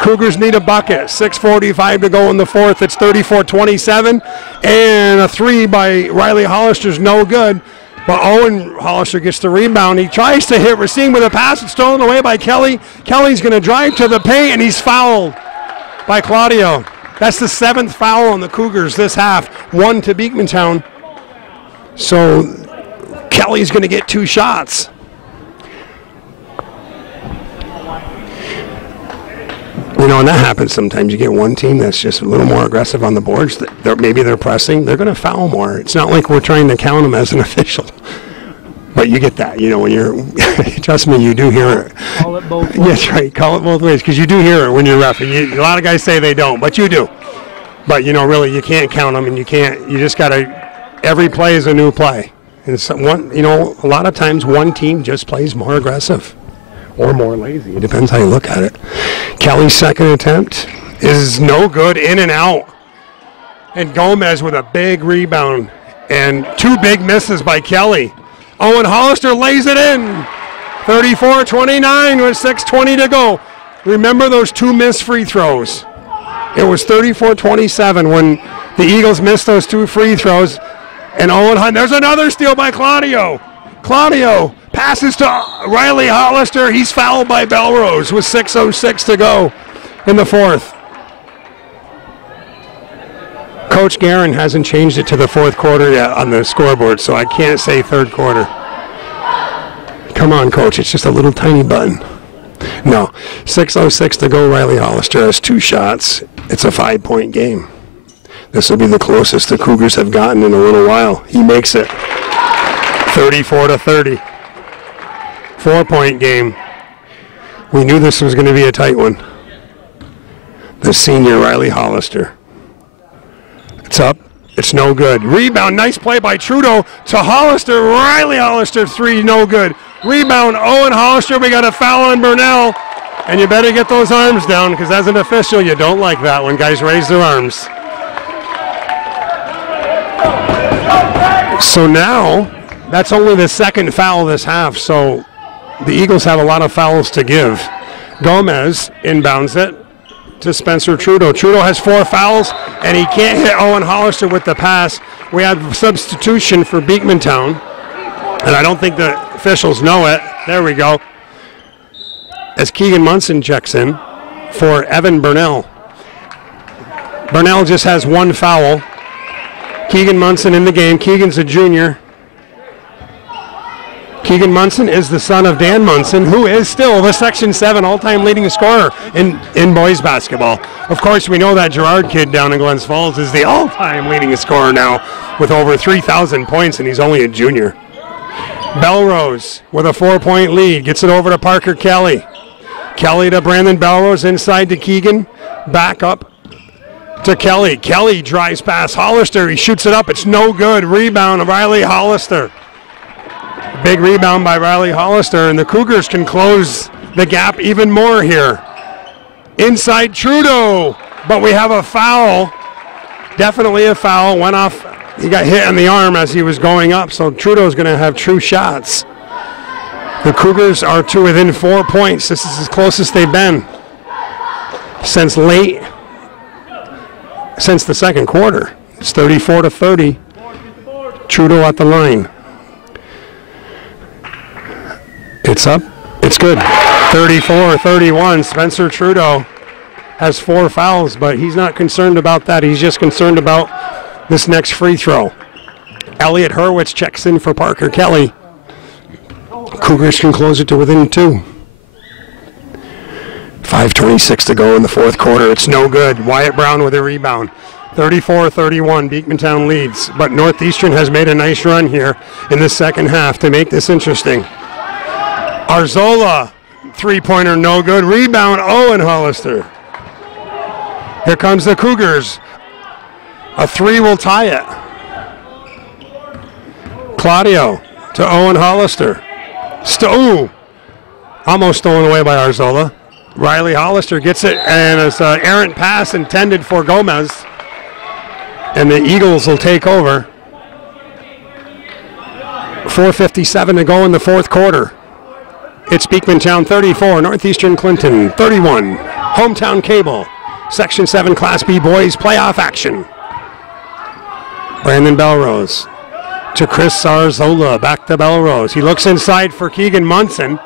Cougars need a bucket. 6:45 to go in the fourth. It's 34-27. And a three by Riley Hollister's no good. But Owen Hollister gets the rebound. He tries to hit Racine with a pass. It's stolen away by Kelly. Kelly's going to drive to the paint, and he's fouled by Claudio. That's the 7th foul on the Cougars this half. 1 to Beekmantown. So Kelly's going to get 2 shots. You know, and that happens sometimes. You get one team that's just a little more aggressive on the boards. Maybe they're pressing. They're going to foul more. It's not like we're trying to count them as an official. But you get that, you know, when you're, trust me, you do hear it. Call it both ways. That's right, call it both ways, because you do hear it when you're reffing. A lot of guys say they don't, but you do. But, you know, really, you can't count them, and you just got to, every play is a new play. And it's one, you know, a lot of times one team just plays more aggressive or more lazy. It depends how you look at it. Kelly's second attempt is no good, in and out. And Gomez with a big rebound and 2 big misses by Kelly. Owen Hollister lays it in. 34-29 with 6:20 to go. Remember those 2 missed free throws. It was 34-27 when the Eagles missed those 2 free throws. And Owen Hunt, there's another steal by Claudio. Claudio passes to Riley Hollister. He's fouled by Belrose with 6:06 to go in the fourth. Coach Guerin hasn't changed it to the fourth quarter yet on the scoreboard, so I can't say third quarter. Come on, Coach, it's just a little tiny button. No, 6:06 to go. Riley Hollister has 2 shots. It's a 5-point game. This will be the closest the Cougars have gotten in a little while. He makes it 34-30. 4-point game. We knew this was going to be a tight one. The senior Riley Hollister. It's up. It's no good. Rebound. Nice play by Trudeau to Hollister. Riley Hollister 3, no good. Rebound. Owen Hollister. We got a foul on Burnell. And you better get those arms down, because as an official, you don't like that when guys raise their arms. So now, that's only the 2nd foul this half, so the Eagles have a lot of fouls to give. Gomez inbounds it to Spencer Trudeau. Trudeau has 4 fouls, and he can't hit Owen Hollister with the pass. We have substitution for Beekmantown, and I don't think the officials know it. There we go. As Keegan Munson checks in for Evan Burnell. Burnell just has 1 foul. Keegan Munson in the game. Keegan's a junior. Keegan Munson is the son of Dan Munson, who is still the Section 7 all-time leading scorer in boys basketball. Of course, we know that Gerard kid down in Glens Falls is the all-time leading scorer now with over 3,000 points, and he's only a junior. Belrose with a 4-point lead. Gets it over to Parker Kelly. Kelly to Brandon Belrose, inside to Keegan. Back up to Kelly. Kelly drives past Hollister. He shoots it up. It's no good. Rebound, Riley Hollister. Big rebound by Riley Hollister, and the Cougars can close the gap even more here. Inside Trudeau, but we have a foul. Definitely a foul. Went off. He got hit in the arm as he was going up, so Trudeau's going to have true shots. The Cougars are to within 4 points. This is as close as they've been since the second quarter. It's 34-30. Trudeau at the line. It's up. It's good. 34-31. Spencer Trudeau has 4 fouls, but he's not concerned about that. He's just concerned about this next free throw. Elliot Hurwitz checks in for Parker Kelly. Cougars can close it to within 2. 5:26 to go in the fourth quarter. It's no good. Wyatt Brown with a rebound. 34-31. Beekmantown leads, but Northeastern has made a nice run here in the second half to make this interesting. Arzola, 3-pointer, no good. Rebound, Owen Hollister. Here comes the Cougars. A 3 will tie it. Claudio to Owen Hollister. Almost stolen away by Arzola. Riley Hollister gets it, and it's an errant pass intended for Gomez. And the Eagles will take over. 4:57 to go in the fourth quarter. It's Beekmantown 34, Northeastern Clinton 31. Hometown Cable, Section 7 Class B Boys playoff action. Brandon Belrose to Chris Arzola, back to Belrose. He looks inside for Keegan Munson.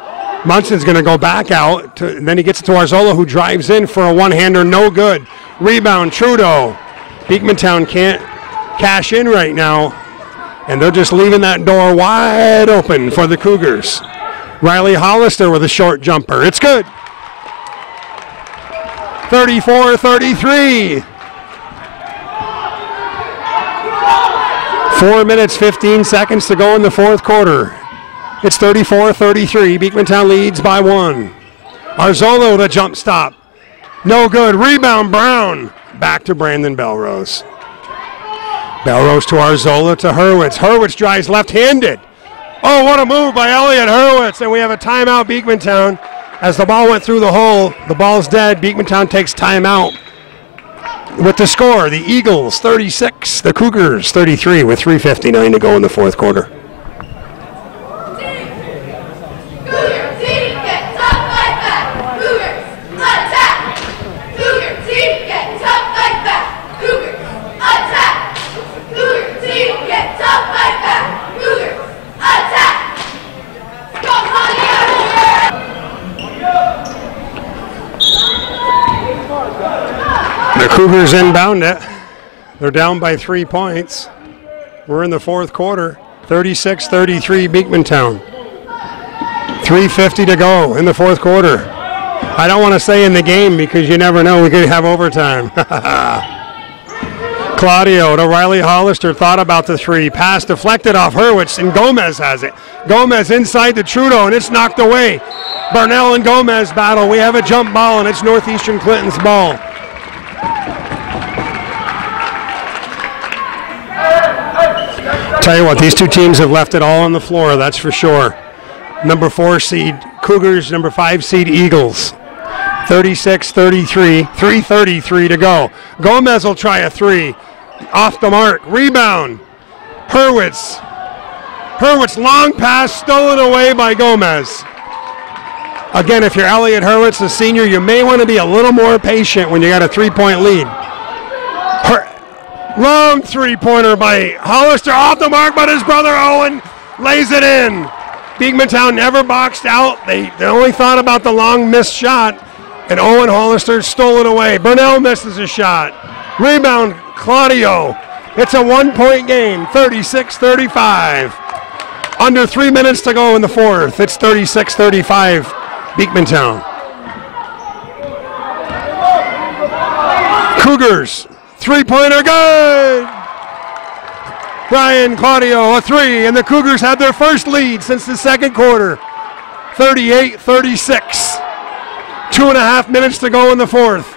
Munson's going to go back out, then he gets it to Arzola, who drives in for a one-hander, no good. Rebound, Trudeau. Beekmantown can't cash in right now, and they're just leaving that door wide open for the Cougars. Riley Hollister with a short jumper. It's good. 34-33. 4 minutes, 15 seconds to go in the fourth quarter. It's 34-33. Beekmantown leads by 1. Arzola with a jump stop. No good. Rebound, Brown. Back to Brandon Belrose. Belrose to Arzola to Hurwitz. Hurwitz drives left-handed. Oh, what a move by Elliot Hurwitz. And we have a timeout, Beekmantown. As the ball went through the hole, the ball's dead. Beekmantown takes timeout. With the score, the Eagles 36, the Cougars 33 with 3:59 to go in the fourth quarter. The Cougars inbound it. They're down by 3 points. We're in the fourth quarter. 36-33 Beekmantown. 3:50 to go in the fourth quarter. I don't want to say in the game because you never know. We could have overtime. Claudio to Riley Hollister, thought about the three. Pass deflected off Hurwitz, and Gomez has it. Gomez inside to Trudeau, and it's knocked away. Burnell and Gomez battle. We have a jump ball, and it's Northeastern Clinton's ball. Tell you what, these two teams have left it all on the floor, that's for sure. Number 4 seed Cougars, number 5 seed Eagles. 36-33, 3:33 to go. Gomez will try a three. Off the mark, rebound. Hurwitz. Hurwitz, long pass, stolen away by Gomez. Again, if you're Elliot Hurwitz, the senior, you may want to be a little more patient when you got a 3-point lead. Long three-pointer by Hollister, off the mark, but his brother Owen lays it in. Beekmantown never boxed out. They only thought about the long missed shot, and Owen Hollister stole it away. Burnell misses a shot. Rebound, Claudio. It's a 1-point game, 36-35. Under 3 minutes to go in the fourth. It's 36-35, Beekmantown. Cougars. Three-pointer, good! Brian Claudio, a three, and the Cougars have their first lead since the second quarter. 38-36. 2.5 minutes to go in the fourth.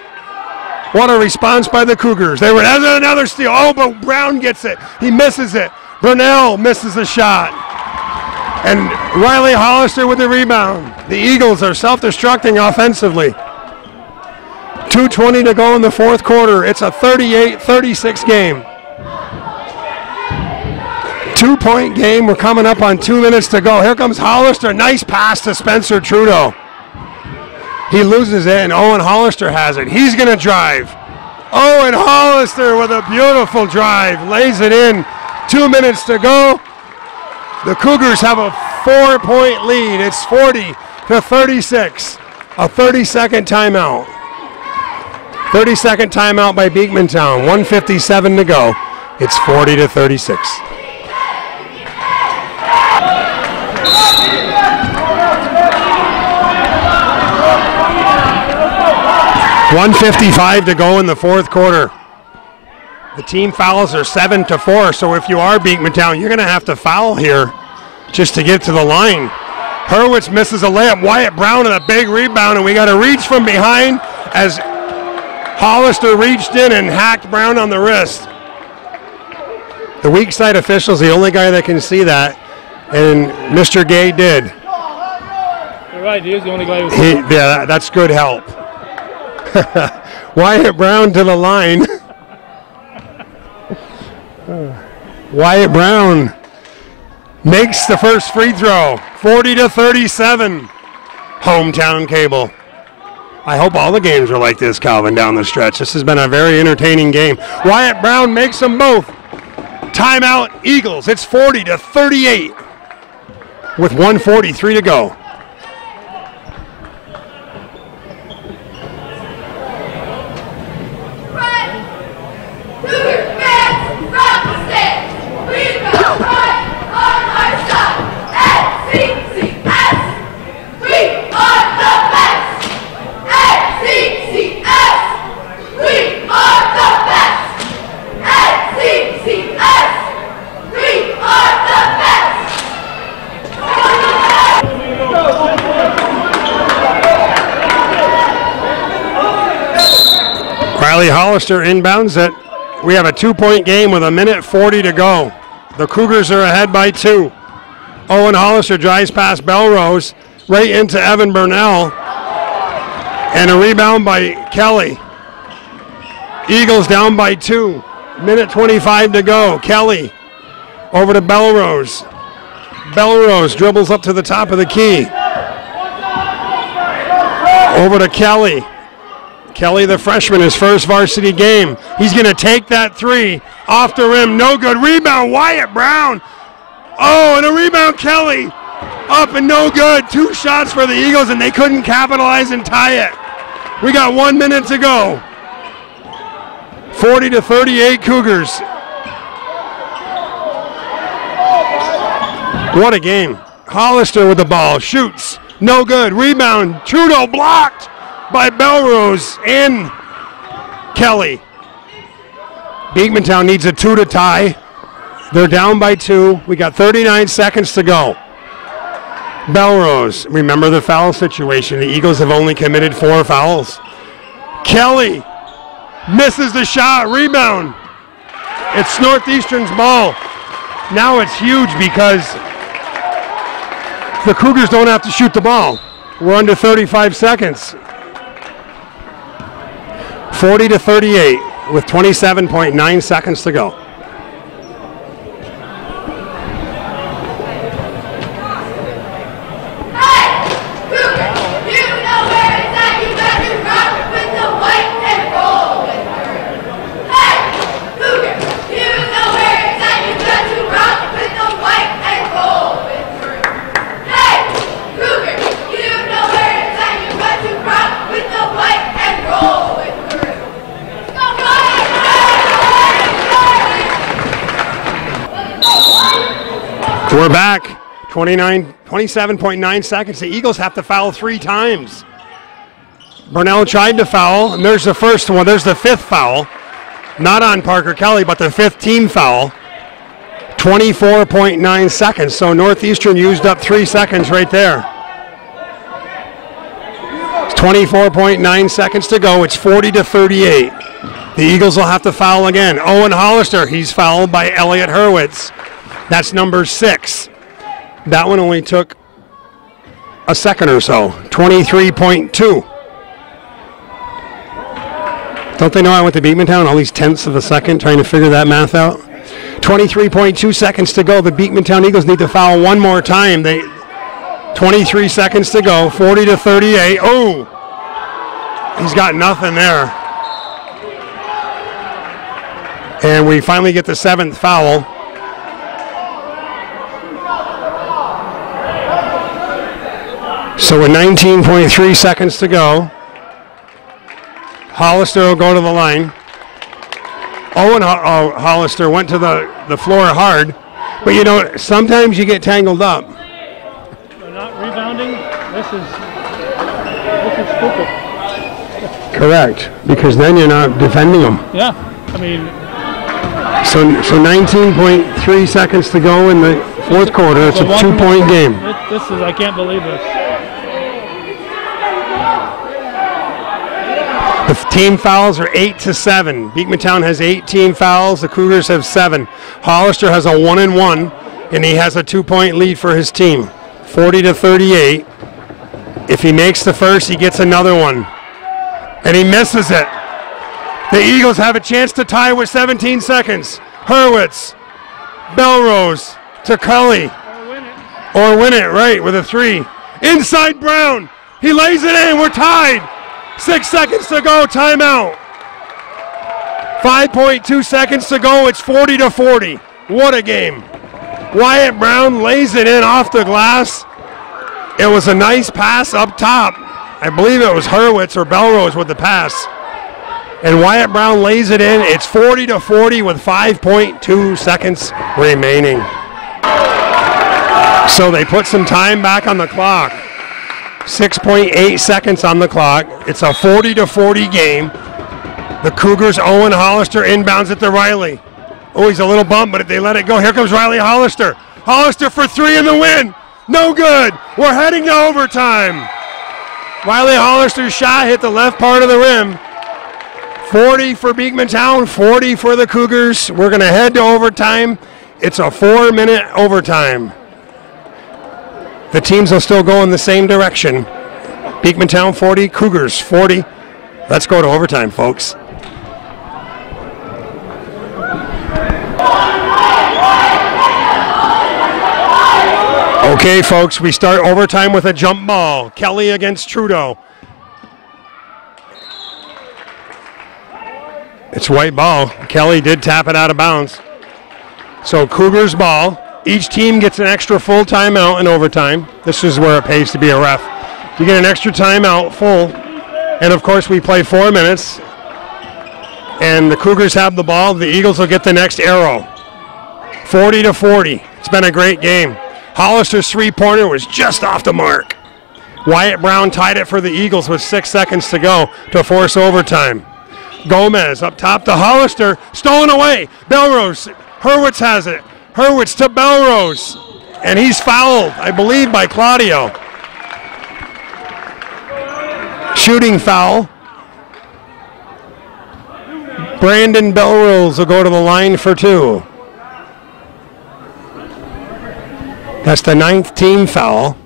What a response by the Cougars. They were, another steal. Oh, but Brown gets it. He misses it. Burnell misses the shot. And Riley Hollister with the rebound. The Eagles are self-destructing offensively. 2:20 to go in the fourth quarter. It's a 38-36 game. 2-point game. We're coming up on 2 minutes to go. Here comes Hollister. Nice pass to Spencer Trudeau. He loses it, and Owen Hollister has it. He's going to drive. Owen Hollister with a beautiful drive. Lays it in. 2 minutes to go. The Cougars have a 4-point lead. It's 40-36. A 30-second timeout. 30-second timeout by Beekmantown. 1:57 to go. It's 40-36. $1:55 to go in the fourth quarter. The team fouls are 7-4, so if you are Beekmantown, you're going to have to foul here just to get to the line. Hurwitz misses a layup. Wyatt Brown and a big rebound, and we got to reach from behind as Hollister reached in and hacked Brown on the wrist. The weak side official's the only guy that can see that, and Mr. Gay did. The right. He is the only guy who's. Yeah, that's good help. Wyatt Brown to the line. Wyatt Brown makes the first free throw. 40-37. Hometown Cable. I hope all the games are like this, Calvin, down the stretch. This has been a very entertaining game. Wyatt Brown makes them both. Timeout, Eagles. It's 40-38 with 1:43 to go. Riley Hollister inbounds it. We have a 2-point game with 1:40 to go. The Cougars are ahead by 2. Owen Hollister drives past Belrose right into Evan Burnell. And a rebound by Kelly. Eagles down by 2. 1:25 to go. Kelly over to Belrose. Belrose dribbles up to the top of the key. Over to Kelly. Kelly, the freshman, his first varsity game. He's going to take that 3 off the rim. No good. Rebound, Wyatt Brown. Oh, and a rebound, Kelly. Up and no good. 2 shots for the Eagles, and they couldn't capitalize and tie it. We got 1 minute to go. 40-38 Cougars. What a game. Hollister with the ball. Shoots. No good. Rebound. Trudeau blocked by Belrose and Kelly. Beekmantown needs a 2 to tie. They're down by 2. We got 39 seconds to go. Belrose, remember the foul situation. The Eagles have only committed 4 fouls. Kelly misses the shot. Rebound. It's Northeastern's ball. Now it's huge because the Cougars don't have to shoot the ball. We're under 35 seconds. 40-38 with 27.9 seconds to go. We're back. 27.9 seconds. The Eagles have to foul 3 times. Burnell tried to foul, and there's the first one. There's the 5th foul. Not on Parker Kelly, but the 5th team foul. 24.9 seconds. So Northeastern used up 3 seconds right there. 24.9 seconds to go. It's 40-38. The Eagles will have to foul again. Owen Hollister, he's fouled by Elliot Hurwitz. That's number 6. That one only took a second or so. 23.2. Don't they know I went to Beekmantown all these tenths of a second trying to figure that math out? 23.2 seconds to go. The Beekmantown Eagles need to foul one more time. 23 seconds to go. 40-38. Oh! He's got nothing there. And we finally get the 7th foul. So with 19.3 seconds to go, Hollister will go to the line. Owen Hollister went to the floor hard, but you know, sometimes you get tangled up. They're not rebounding. This is stupid. Correct, because then you're not defending them. Yeah, I mean. So 19.3 seconds to go in the 4th quarter. It's a 2-point game. This is, I can't believe this. The team fouls are 8-7. Beekmantown has 8 team fouls. The Cougars have 7. Hollister has a 1-1, and he has a 2-point lead for his team. 40-38. If he makes the first, he gets another one. And he misses it. The Eagles have a chance to tie with 17 seconds. Hurwitz, Belrose to Cully. Or win it, right, with a 3. Inside Brown. He lays it in. We're tied. 6 seconds to go. Timeout. 5.2 seconds to go. It's 40-40. What a game. Wyatt Brown lays it in off the glass. It was a nice pass up top. I believe it was Hurwitz or Belrose with the pass. And Wyatt Brown lays it in. It's 40-40 with 5.2 seconds remaining. So they put some time back on the clock. 6.8 seconds on the clock. It's a 40-40 game. The Cougars, Owen Hollister inbounds it to Riley. Oh, he's a little bummed, but if they let it go, here comes Riley Hollister. Hollister for 3 in the win. No good. We're heading to overtime. Riley Hollister's shot hit the left part of the rim. 40 for Beekmantown, 40 for the Cougars. We're going to head to overtime. It's a 4-minute overtime. The teams will still go in the same direction. Beekmantown 40, Cougars 40. Let's go to overtime, folks. Okay, folks, we start overtime with a jump ball. Kelly against Trudeau. It's white ball. Kelly did tap it out of bounds. So Cougars ball. Each team gets an extra full timeout in overtime. This is where it pays to be a ref. You get an extra timeout full. And of course we play 4 minutes. And the Cougars have the ball. The Eagles will get the next arrow. 40-40. It's been a great game. Hollister's 3-pointer was just off the mark. Wyatt Brown tied it for the Eagles with 6 seconds to go to force overtime. Gomez up top to Hollister, stolen away. Belrose, Hurwitz has it. Hurwitz to Belrose, and he's fouled, I believe, by Claudio. Shooting foul. Brandon Belrose will go to the line for 2. That's the 9th team foul.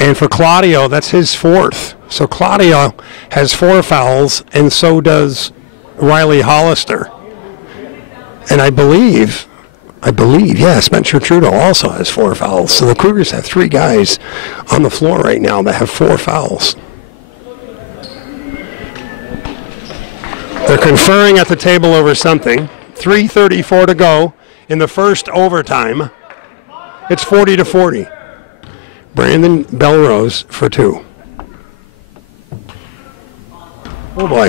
And for Claudio, that's his 4th. So Claudio has 4 fouls, and so does Riley Hollister. And I believe, yeah, Spencer Trudeau also has 4 fouls. So the Cougars have 3 guys on the floor right now that have 4 fouls. They're conferring at the table over something. 3:34 to go in the first overtime. It's 40-40. Brandon Belrose for 2. Oh boy.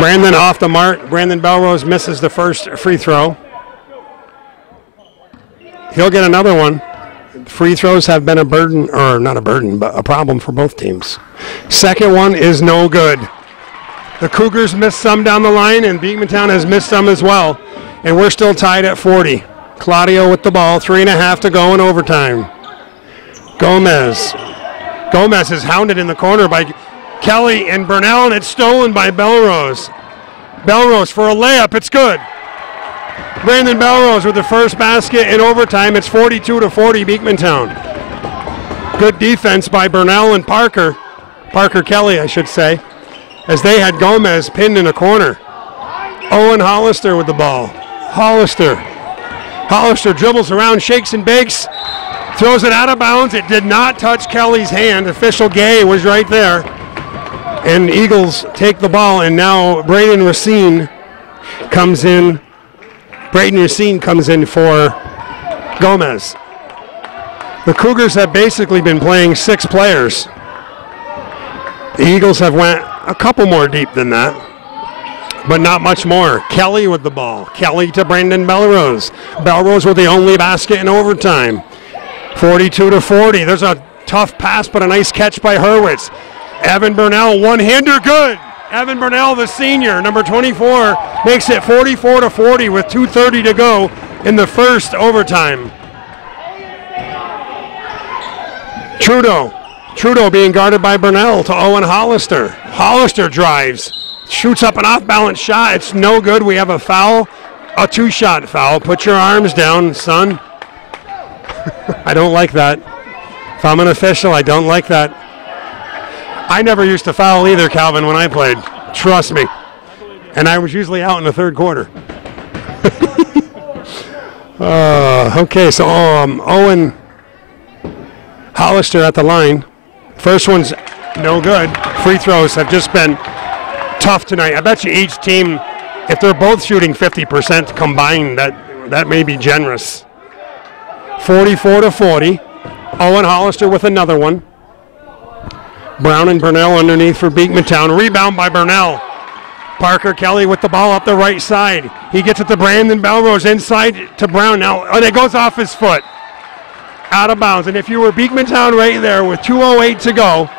Brandon off the mark. Brandon Belrose misses the first free throw. He'll get another one. Free throws have been a burden, or not a burden, but a problem for both teams. Second one is no good. The Cougars missed some down the line, and Beekmantown has missed some as well. And we're still tied at 40. Claudio with the ball, 3.5 to go in overtime. Gomez. Gomez is hounded in the corner by Kelly and Burnell, and it's stolen by Belrose. Belrose for a layup, it's good. Brandon Belrose with the first basket in overtime. It's 42-40 Beekmantown. Good defense by Burnell and Parker Kelly, I should say, as they had Gomez pinned in a corner. Owen Hollister with the ball. Hollister dribbles around, shakes and bakes, throws it out of bounds. It did not touch Kelly's hand. Official Gay was right there. And Eagles take the ball, and now Braden Racine comes in. Braden Racine comes in for Gomez. The Cougars have basically been playing 6 players. The Eagles have went a couple more deep than that, but not much more. Kelly with the ball. Kelly to Brandon Belrose. Belrose with the only basket in overtime. 42-40. There's a tough pass, but a nice catch by Hurwitz. Evan Burnell, one-hander, good. Evan Burnell, the senior, number 24, makes it 44-40 with 2:30 to go in the first overtime. Trudeau being guarded by Burnell to Owen Hollister. Hollister drives, shoots up an off-balance shot. It's no good. We have a foul, a 2-shot foul. Put your arms down, son. I don't like that. If I'm an official, I don't like that. I never used to foul either, Calvin, when I played. Trust me. And I was usually out in the third quarter. Okay, so Owen Hollister at the line. First one's no good. Free throws have just been tough tonight. I bet you each team, if they're both shooting 50% combined, that may be generous. 44-40. Owen Hollister with another one. Brown and Burnell underneath for Beekmantown. Rebound by Burnell. Parker Kelly with the ball up the right side. He gets it to Brandon Belrose inside to Brown now, and it goes off his foot. Out of bounds. And if you were Beekmantown right there with 2:08 to go,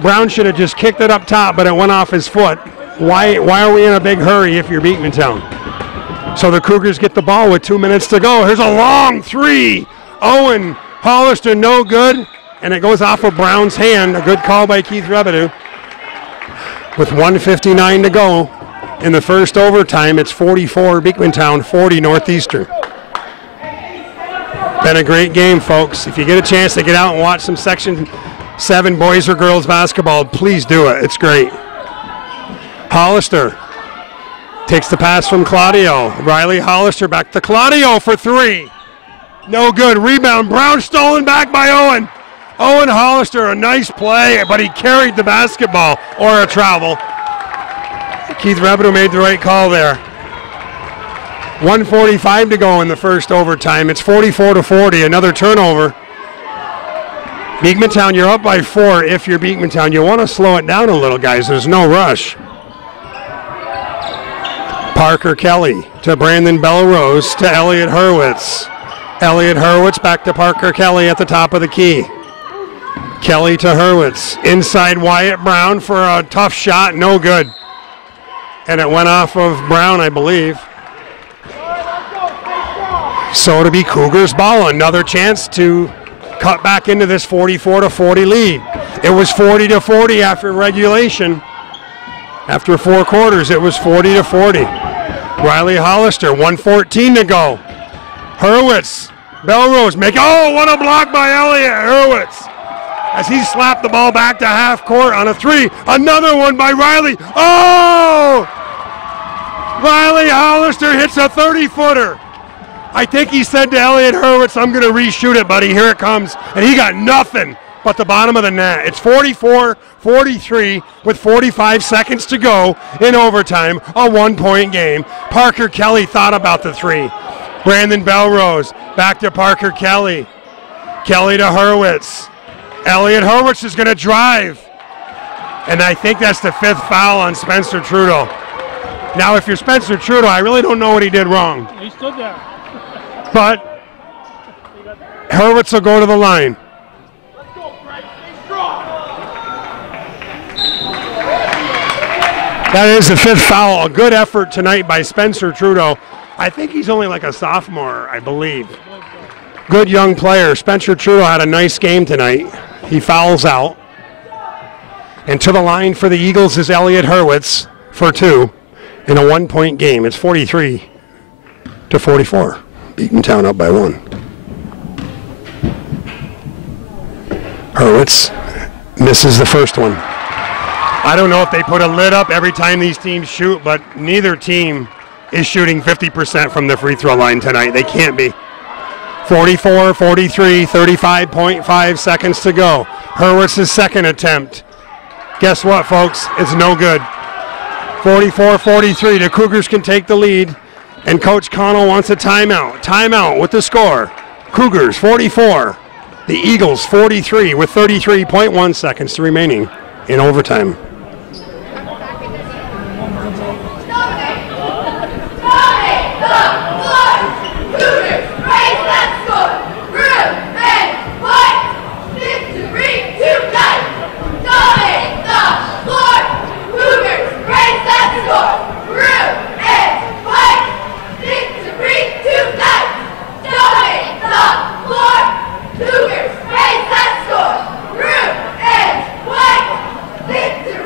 Brown should have just kicked it up top, but it went off his foot. Why are we in a big hurry if you're Beekmantown? So the Cougars get the ball with 2 minutes to go. Here's a long three. Owen Hollister, no good. And it goes off of Brown's hand. A good call by Keith Revenue. With 1:59 to go in the first overtime, it's 44 Beekmantown, 40 Northeastern. Been a great game, folks. If you get a chance to get out and watch some Section 7 boys or girls basketball, please do it. It's great. Hollister takes the pass from Claudio. Riley Hollister back to Claudio for three. No good. Rebound. Brown stolen back by Owen. Owen Hollister, a nice play, but he carried the basketball, or a travel. Keith Revenue made the right call there. 1:45 to go in the first overtime. It's 44-40, another turnover. Beekmantown, you're up by 4 if you're Beekmantown. You want to slow it down a little, guys. There's no rush. Parker Kelly to Brandon Belrose to Elliot Hurwitz. Elliot Hurwitz back to Parker Kelly at the top of the key. Kelly to Hurwitz. Inside Wyatt Brown for a tough shot. No good. And it went off of Brown, I believe. So to be Cougars ball. Another chance to cut back into this 44-40 lead. It was 40-40 after regulation. After 4 quarters, it was 40-40. Riley Hollister, 1:14 to go. Hurwitz, Belrose, what a block by Elliot Hurwitz. As he slapped the ball back to half court on a three. Another one by Riley. Oh! Riley Hollister hits a 30-footer. I think he said to Elliot Hurwitz, I'm going to reshoot it, buddy. Here it comes. And he got nothing but the bottom of the net. It's 44-43 with 45 seconds to go in overtime, a 1-point game. Parker Kelly thought about the three. Brandon Belrose back to Parker Kelly. Kelly to Hurwitz. Elliot Hurwitz is going to drive. And I think that's the 5th foul on Spencer Trudeau. Now, if you're Spencer Trudeau, I really don't know what he did wrong. He stood there. But Hurwitz will go to the line. That is the 5th foul. A good effort tonight by Spencer Trudeau. I think he's only like a sophomore, I believe. Good young player. Spencer Trudeau had a nice game tonight. He fouls out. And to the line for the Eagles is Elliot Hurwitz for 2 in a 1-point game. It's 43-44. Beekmantown up by 1. Hurwitz misses the first one. I don't know if they put a lid up every time these teams shoot, but neither team is shooting 50% from the free throw line tonight. They can't be. 44-43, 35.5 seconds to go. Hurwitz's second attempt. Guess what, folks? It's no good. 44-43, the Cougars can take the lead, and Coach Connell wants a timeout. Timeout with the score. Cougars 44, the Eagles 43 with 33.1 seconds remaining in overtime. Cougars, raise that score! Root and white, victory!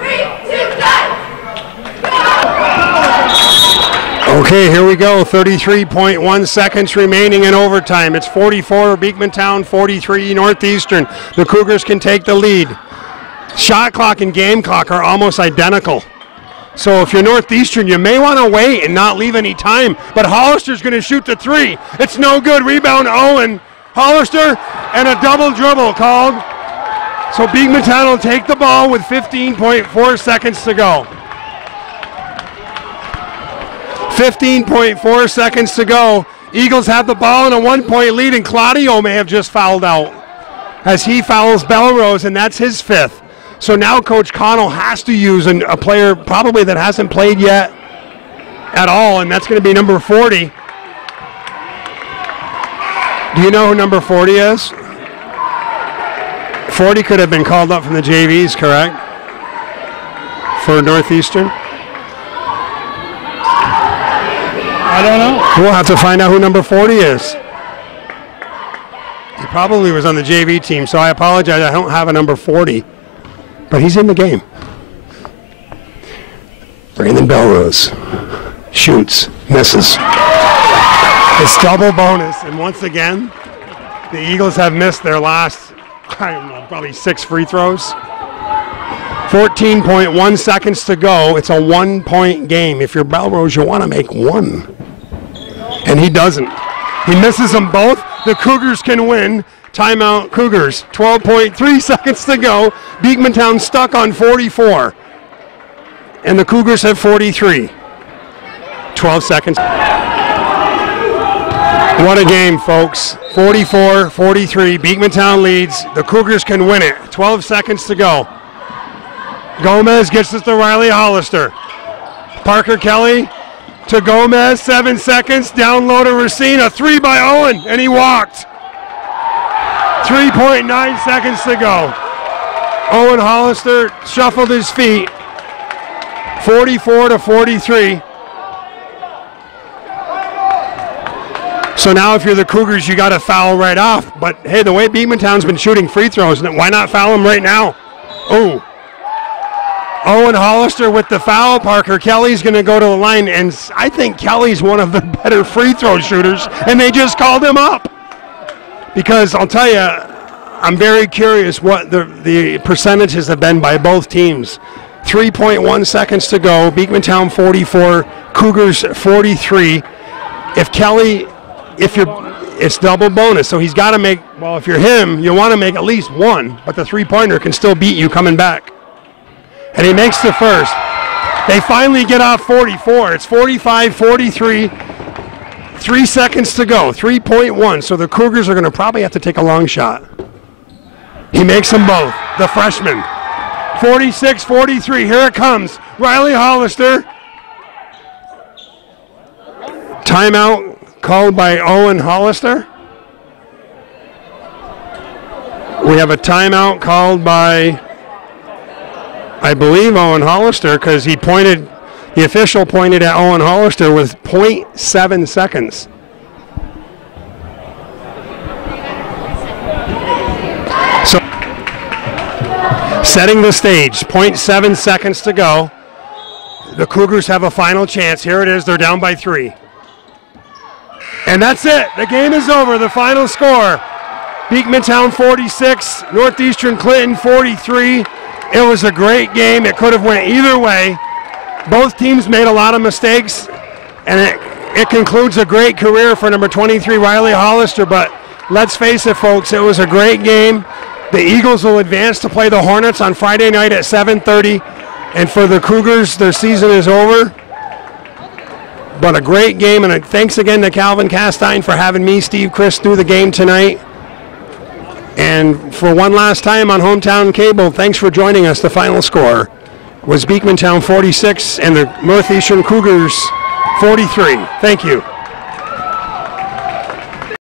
Okay, here we go. 33.1 seconds remaining in overtime. It's 44 Beekmantown, 43 Northeastern. The Cougars can take the lead. Shot clock and game clock are almost identical. So if you're Northeastern, you may want to wait and not leave any time. But Hollister's going to shoot the three. It's no good. Rebound Owen. Hollister and a double dribble called. So Beekmantown will take the ball with 15.4 seconds to go. 15.4 seconds to go. Eagles have the ball in a 1-point lead, and Claudio may have just fouled out as he fouls Belrose, and that's his fifth. So now Coach Connell has to use a player probably that hasn't played yet at all, and that's going to be number 40. Do you know who number 40 is? 40 could have been called up from the JVs, correct? For Northeastern? I don't know. We'll have to find out who number 40 is. He probably was on the JV team, so I apologize. I don't have a number 40. But he's in the game. Brandon Belrose shoots, misses. It's double bonus, and once again, the Eagles have missed their last, I don't know, probably 6 free throws. 14.1 seconds to go. It's a 1-point game. If you're Belrose, you want to make one. And he doesn't. He misses them both. The Cougars can win. Timeout, Cougars. 12.3 seconds to go. Beekmantown stuck on 44. And the Cougars have 43. 12 seconds. What a game, folks. 44-43. Beekmantown leads. The Cougars can win it. 12 seconds to go. Gomez gets this to Riley Hollister. Parker Kelly to Gomez. 7 seconds. Down low to Racine. A 3 by Owen, and he walked. 3.9 seconds to go. Owen Hollister shuffled his feet. 44-43. So now if you're the Cougars, you got to foul right off. But hey, the way Beekmantown's been shooting free throws, why not foul him right now? Oh. Owen Hollister with the foul. Parker Kelly's going to go to the line, and I think Kelly's one of the better free throw shooters, and they just called him up. Because I'll tell you, I'm very curious what the percentages have been by both teams. 3.1 seconds to go. Beekmantown 44, Cougars 43. If Kelly, it's double bonus, so he's got to make, well, if you're him, you want to make at least one, but the three-pointer can still beat you coming back. And he makes the first. They finally get off 44. It's 45-43. 3 seconds to go. 3.1. So the Cougars are going to probably have to take a long shot. He makes them both. The freshman. 46-43. Here it comes. Riley Hollister. Timeout called by Owen Hollister. We have a timeout called by, I believe, Owen Hollister, because he pointed, the official pointed at Owen Hollister with 0.7 seconds. So, setting the stage, 0.7 seconds to go. The Cougars have a final chance. Here it is, they're down by 3. And that's it, the game is over. The final score, Beekmantown 46, Northeastern Clinton 43. It was a great game. It could have went either way. Both teams made a lot of mistakes, and it concludes a great career for number 23, Riley Hollister. But let's face it, folks, it was a great game. The Eagles will advance to play the Hornets on Friday night at 7:30. And for the Cougars, their season is over. But a great game, and thanks again to Calvin Castine for having me, Steve Chris, through the game tonight. And for one last time on Hometown Cable, thanks for joining us. The final score was Beekmantown 46 and the Northeastern Cougars 43. Thank you.